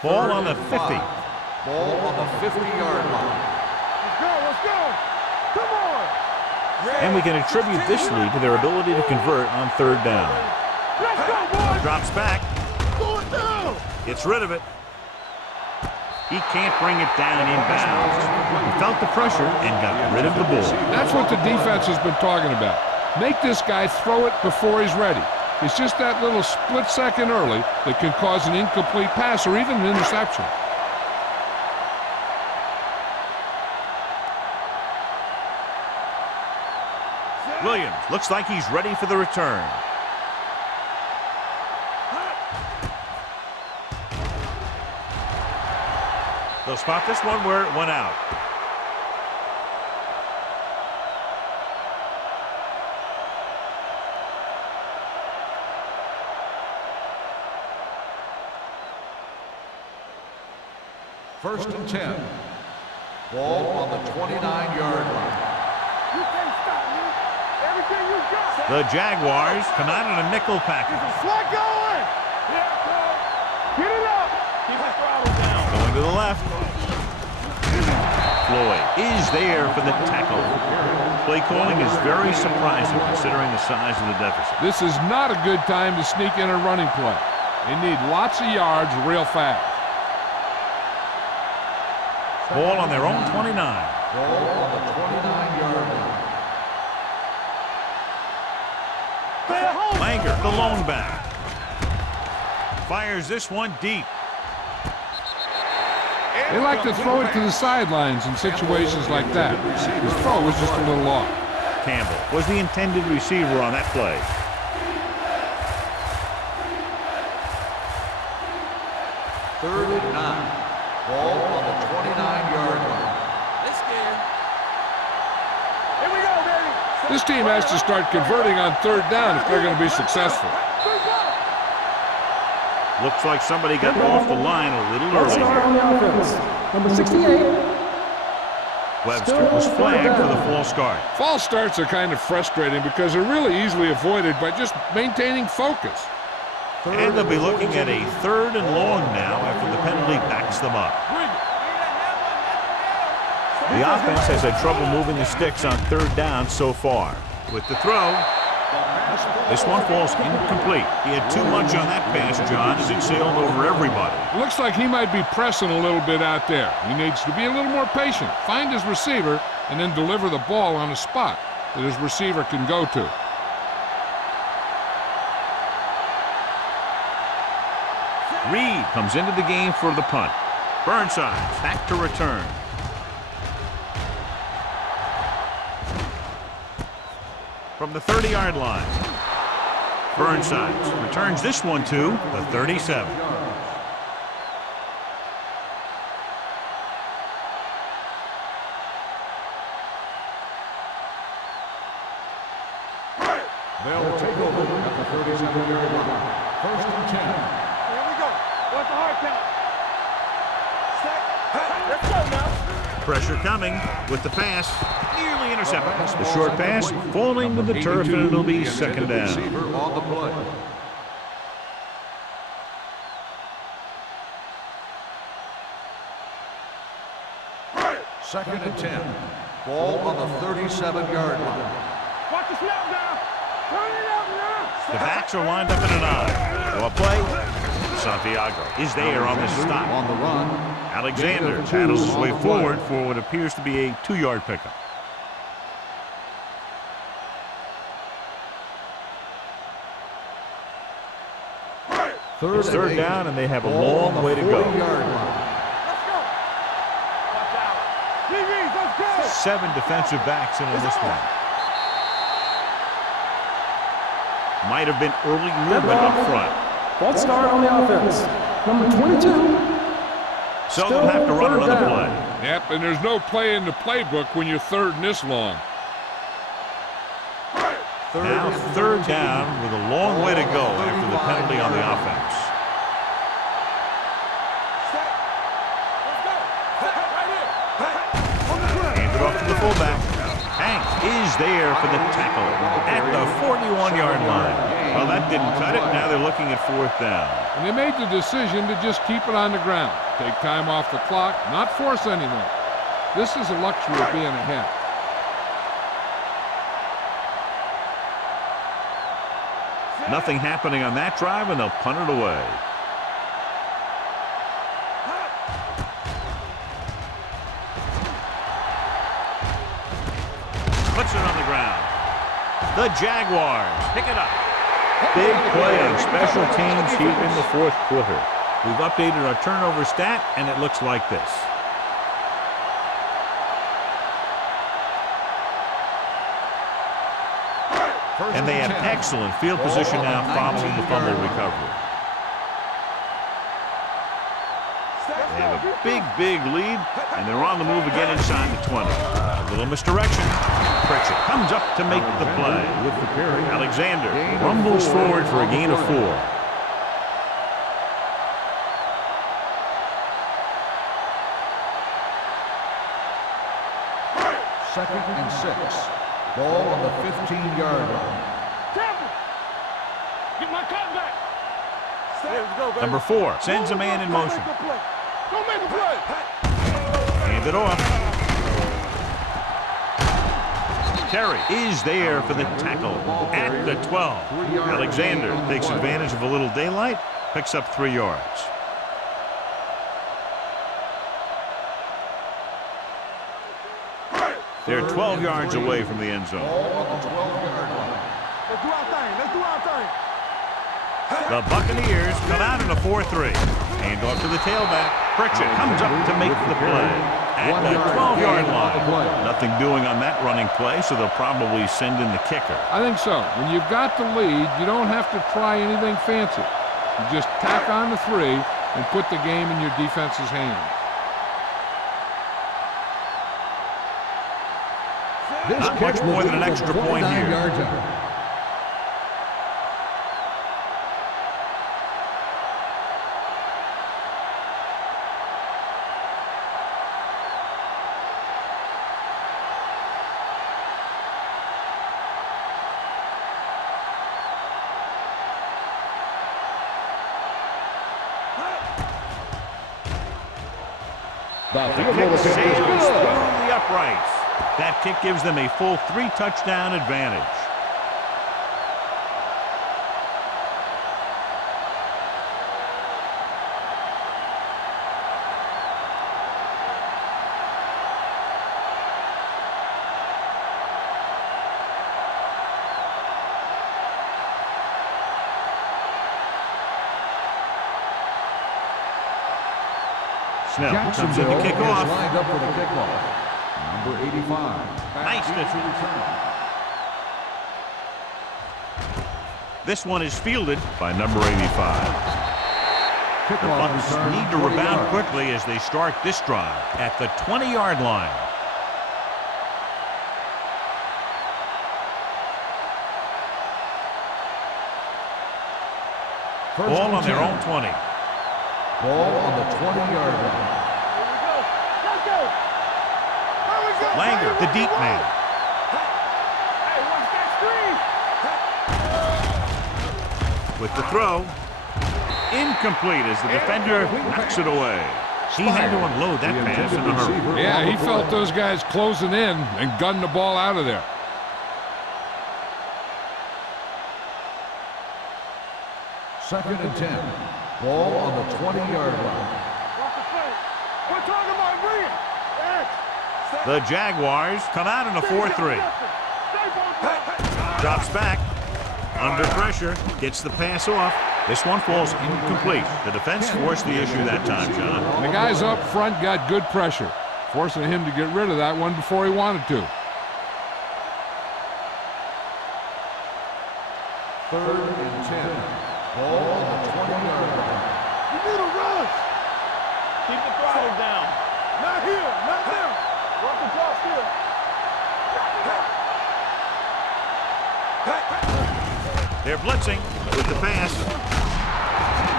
Ball on the 50. Ball on the 50-yard line. Let's go. Come on. And we can attribute this lead to their ability to convert on 3rd down. Let's go, boys. Drops back. Going down. Gets rid of it. He can't bring it down inbounds. He felt the pressure and got rid of the ball. That's what the defense has been talking about. Make this guy throw it before he's ready. It's just that little split second early that can cause an incomplete pass or even an interception. Williams looks like he's ready for the return. They'll spot this one where it went out. First and 10. Ball on the 29-yard line. You can't stop me. Everything you got. The Jaguars come out in a nickel package. Slide going. Yeah, get it up. Keep the throttle down. Going to the left. Floyd is there for the tackle. Play calling is very surprising considering the size of the deficit. This is not a good time to sneak in a running play. They need lots of yards real fast. Ball on their own 29. Ball on the 29-yard line. Langer, the lone back. Fires this one deep. They like to throw it to the sidelines in situations like that. His throw was just a little off. Campbell was the intended receiver on that play. Third and 9. Ball on the 29-yard line. Let's get. Here we go, baby. This team has to start converting on third down if they're going to be successful. Looks like somebody got off the line a little False early start on here. the offense. Number 68. Webster was flagged for the false start. False starts are kind of frustrating because they're really easily avoided by just maintaining focus. And they'll be looking at a third and long now after the penalty backs them up. The offense has had trouble moving the sticks on third down so far. With the throw, this one falls incomplete. He had too much on that pass, John, as it sailed over everybody. Looks like he might be pressing a little bit out there. He needs to be a little more patient, find his receiver, and then deliver the ball on a spot that his receiver can go to. Reed comes into the game for the punt. Burnside back to return. From the 30-yard line. Burnside returns this one to the 37. They'll take over at the 37-yard line. First and 10. Here we go. What's the hard count? Set. Let's go now. Pressure coming with the pass. Nearly intercepted. The short pass falling to the turf, and it'll be second down. Receiver on the play. Second and 10. Ball on the 37-yard line. Watch the snap now. Turn it up now. The backs are lined up in an I. So a play. Santiago is there on the stop. On the run. Alexander paddles his way forward for what appears to be a 2-yard pickup. It's third down, and they have a long way to go. 40-yard line. Let's go. Watch out. DBs, let's go. 7 defensive backs in on this one. Might have been early movement up front. False start on the offense. Number 22. So they'll have to run another play. Yep, and there's no play in the playbook when you're third and this long. Now third down with a long way to go after the penalty on the offense. Set. Let's go. Right here. Hand it off to the fullback. Hank is there for the tackle at the 41-yard line. Well, that didn't cut it. Now they're looking at fourth down. And they made the decision to just keep it on the ground. Take time off the clock, not force anything. This is a luxury of being ahead. Nothing happening on that drive, and they'll punt it away. The Jaguars pick it up. Big play on special teams here in the fourth quarter. We've updated our turnover stat, and it looks like this. And they have excellent field position now following the fumble recovery. They have a big lead, and they're on the move again inside the 20. A little misdirection. Pritchett comes up to make the play. Alexander rumbles forward for a gain of 4. Second and 6. Ball on the 15-yard line. Get my cut back. Number 4 sends a man in motion. Don't make a play. Hand it off. Terry is there for the tackle at the 12. Alexander takes advantage of a little daylight, picks up 3 yards. They're 12 yards away from the end zone. Let's do our thing. Let's do our thing. The Buccaneers come out in a 4-3. Hand off to the tailback. Pritchett comes up to make the play at the 12-yard line. Nothing doing on that running play, so they'll probably send in the kicker. I think so. When you've got the lead, you don't have to try anything fancy. You just tack on the 3 and put the game in your defense's hands. Not much more than an extra point here. The kick sails through the uprights. That kick gives them a full 3-touchdown advantage. Snell comes in to kick off. Lined up for the kickoff. Number 85. Nice return. This one is fielded by number 85. The Bucs need to rebound quickly as they start this drive at the 20-yard line. Ball on their own 20. Ball on the 20-yard line. Langer, the deep man. Hey, watch that screen. With the throw. Incomplete as the defender knocks it away. He had to unload that pass in a hurry. Yeah, he felt those guys closing in and gunned the ball out of there. Second and 10. Ball on the 20-yard line. Watch the play. We're talking about bring it. The Jaguars come out in a 4-3. Drops back. Under pressure. Gets the pass off. This one falls incomplete. The defense forced the issue that time, John. The guys up front got good pressure, forcing him to get rid of that one before he wanted to. Third and 10. Ball on the 20-yard line. You need a rush. Keep the throttle down. Not here. Not there. Walk across here. They're blitzing with the pass.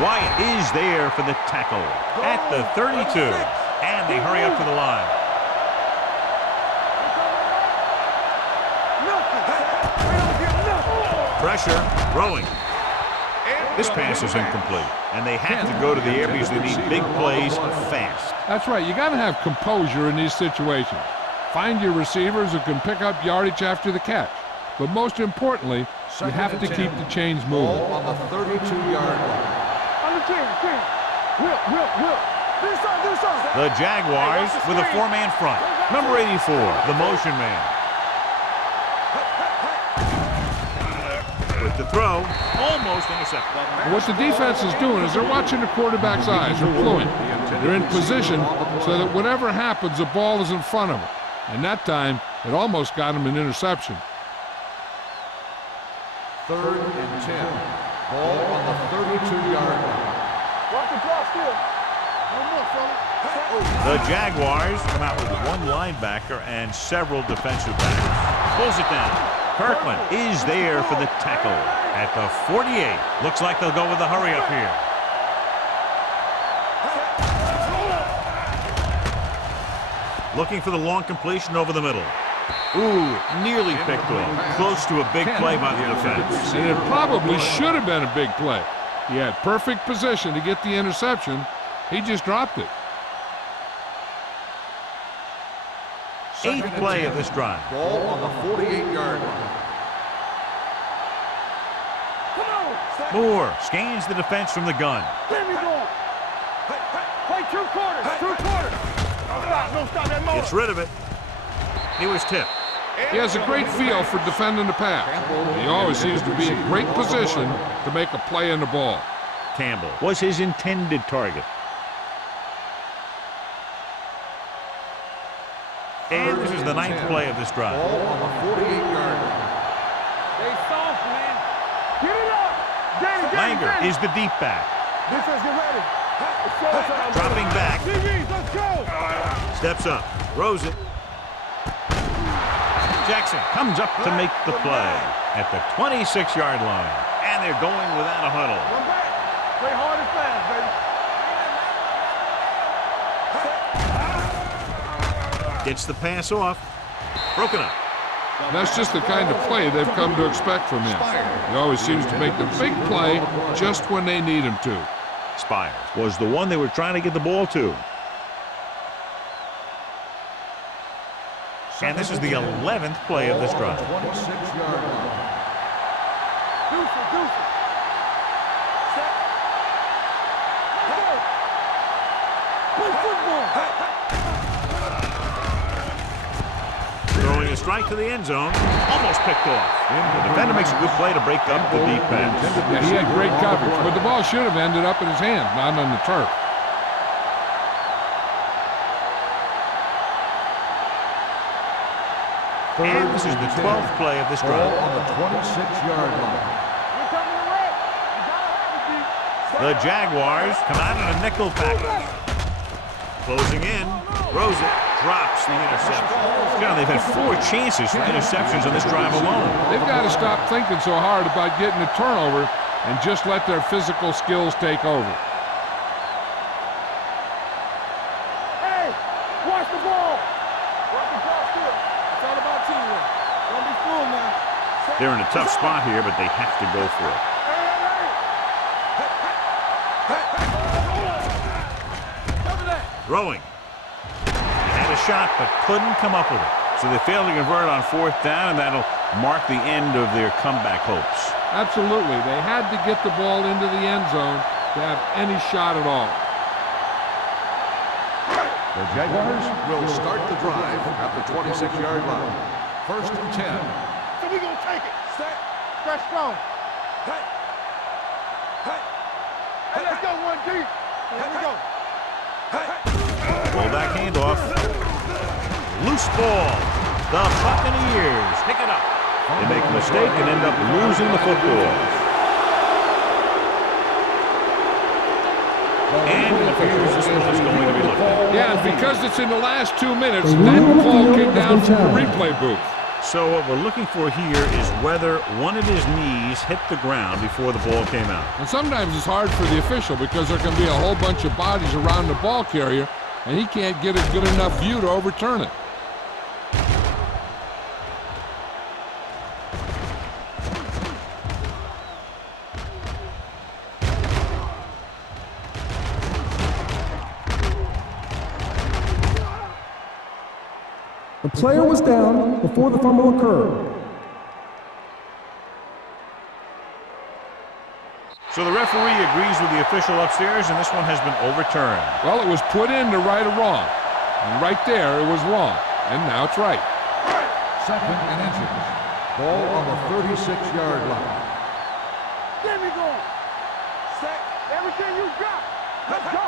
Wyatt is there for the tackle at the 32. And they hurry up to the line. Pressure, throwing. This pass is incomplete. And they have to go to the air because they need big plays fast. That's right. You got to have composure in these situations. Find your receivers who can pick up yardage after the catch. But most importantly, you have to keep the chains moving. Ball on the 32-yard line. On the 10. Whip. This side. The Jaguars with a 4-man front. Number 84, the motion man. throw, almost intercepted. What the defense is doing is they're watching the quarterback's eyes. They're fluent. They're in position so that whatever happens, the ball is in front of them. And that time, it almost got him an interception. 3rd and 10. Ball on the 32-yard line. Watch the draw still. One more, fella. The Jaguars come out with one linebacker and several defensive backs. Pulls it down. Kirkland is there for the tackle at the 48. Looks like they'll go with the hurry up here. Looking for the long completion over the middle. Ooh, nearly picked off. Close to a big play by the defense. And it probably should have been a big play. He had perfect position to get the interception. He just dropped it. 8th play of this drive. Ball on the 48-yard line. Moore scans the defense from the gun. Give me going. Play 2 quarters. 2 quarters. Don't stop that motor. Gets rid of it. He was tipped. He has a great feel for defending the pass. He always seems to be in great position to make a play in the ball. Campbell was his intended target. And this is the 9th play of this drive. Ball on the 48-yard line. They soft, man. Get it up. Langer is the deep back. Defense, get ready. It's showtime. Dropping back. DBs, let's go. Steps up. Throws it. Jackson comes up to make the play at the 26-yard line. And they're going without a huddle. Come back. Play hard and fast, baby. Gets the pass off. Broken up. That's just the kind of play they've come to expect from him. He always seems to make the big play just when they need him to. Spires was the one they were trying to get the ball to. And this is the 11th play of this drive. 26-yard line. Deuce it. Set. Go. Play football. Throwing a strike to the end zone. Almost picked off. The defender makes a good play to break up the defense. Yeah, he had great coverage, but the ball should have ended up in his hands, not on the turf. And this is the 12th play of this Ball drive. on the 26-yard line. We're coming to red. You gotta have it, D. The Jaguars come out in a nickel package. Closing in. Throws it. Drops the interception. God, they've had 4 chances for interceptions on this drive alone. They've got to stop thinking so hard about getting a turnover and just let their physical skills take over. Hey, watch the ball. Watch the ball still. It's all about teamwork. Don't be fooled now. They're in a tough spot here, but they have to go for it. Throwing. He had a shot, but couldn't come up with it. So they failed to convert on 4th down, and that'll mark the end of their comeback hopes. Absolutely. They had to get the ball into the end zone to have any shot at all. The Jaguars will start the drive at the 26-yard line. 1st and 10. So we gonna take it. Set. Stretch strong. Hey. Hey. Hey, let's go 1 deep. Here we go. Fullback handoff. Loose ball. The Buccaneers pick it up. They make a mistake and end up losing the football. And it appears this one is going to be looked at. Yeah, and because it's in the last 2 minutes, that call came down from the replay booth. So what we're looking for here is whether one of his knees hit the ground before the ball came out. And sometimes it's hard for the official because there can be a whole bunch of bodies around the ball carrier, and he can't get a good enough view to overturn it. The player was down before the fumble occurred. So the referee agrees with the official upstairs, and this one has been overturned. Well, it was put in to right a wrong. And right there, it was wrong. And now it's right. 2nd and inches. Ball on the 36-yard line. Everything you got. Let's go.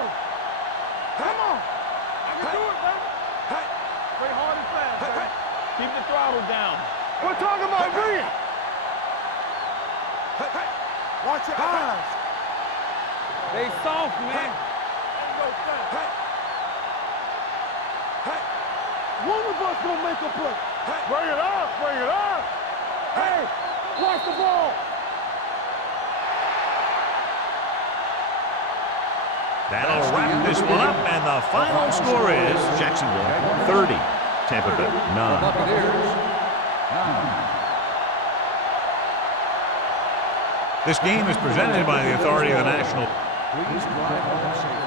Come on. I can do it, baby. Play hard and fast, baby. Keep the throttle down. We're talking about bringing. Watch your eyes. They soft, man. One of us gonna make a play. Bring it up, bring it up. Hey, watch the ball. That'll wrap this one up, and the final score is Jacksonville 30, Tampa Bay 9. Buccaneers, 9. This game is presented by the authority of the National. Please drive home safely.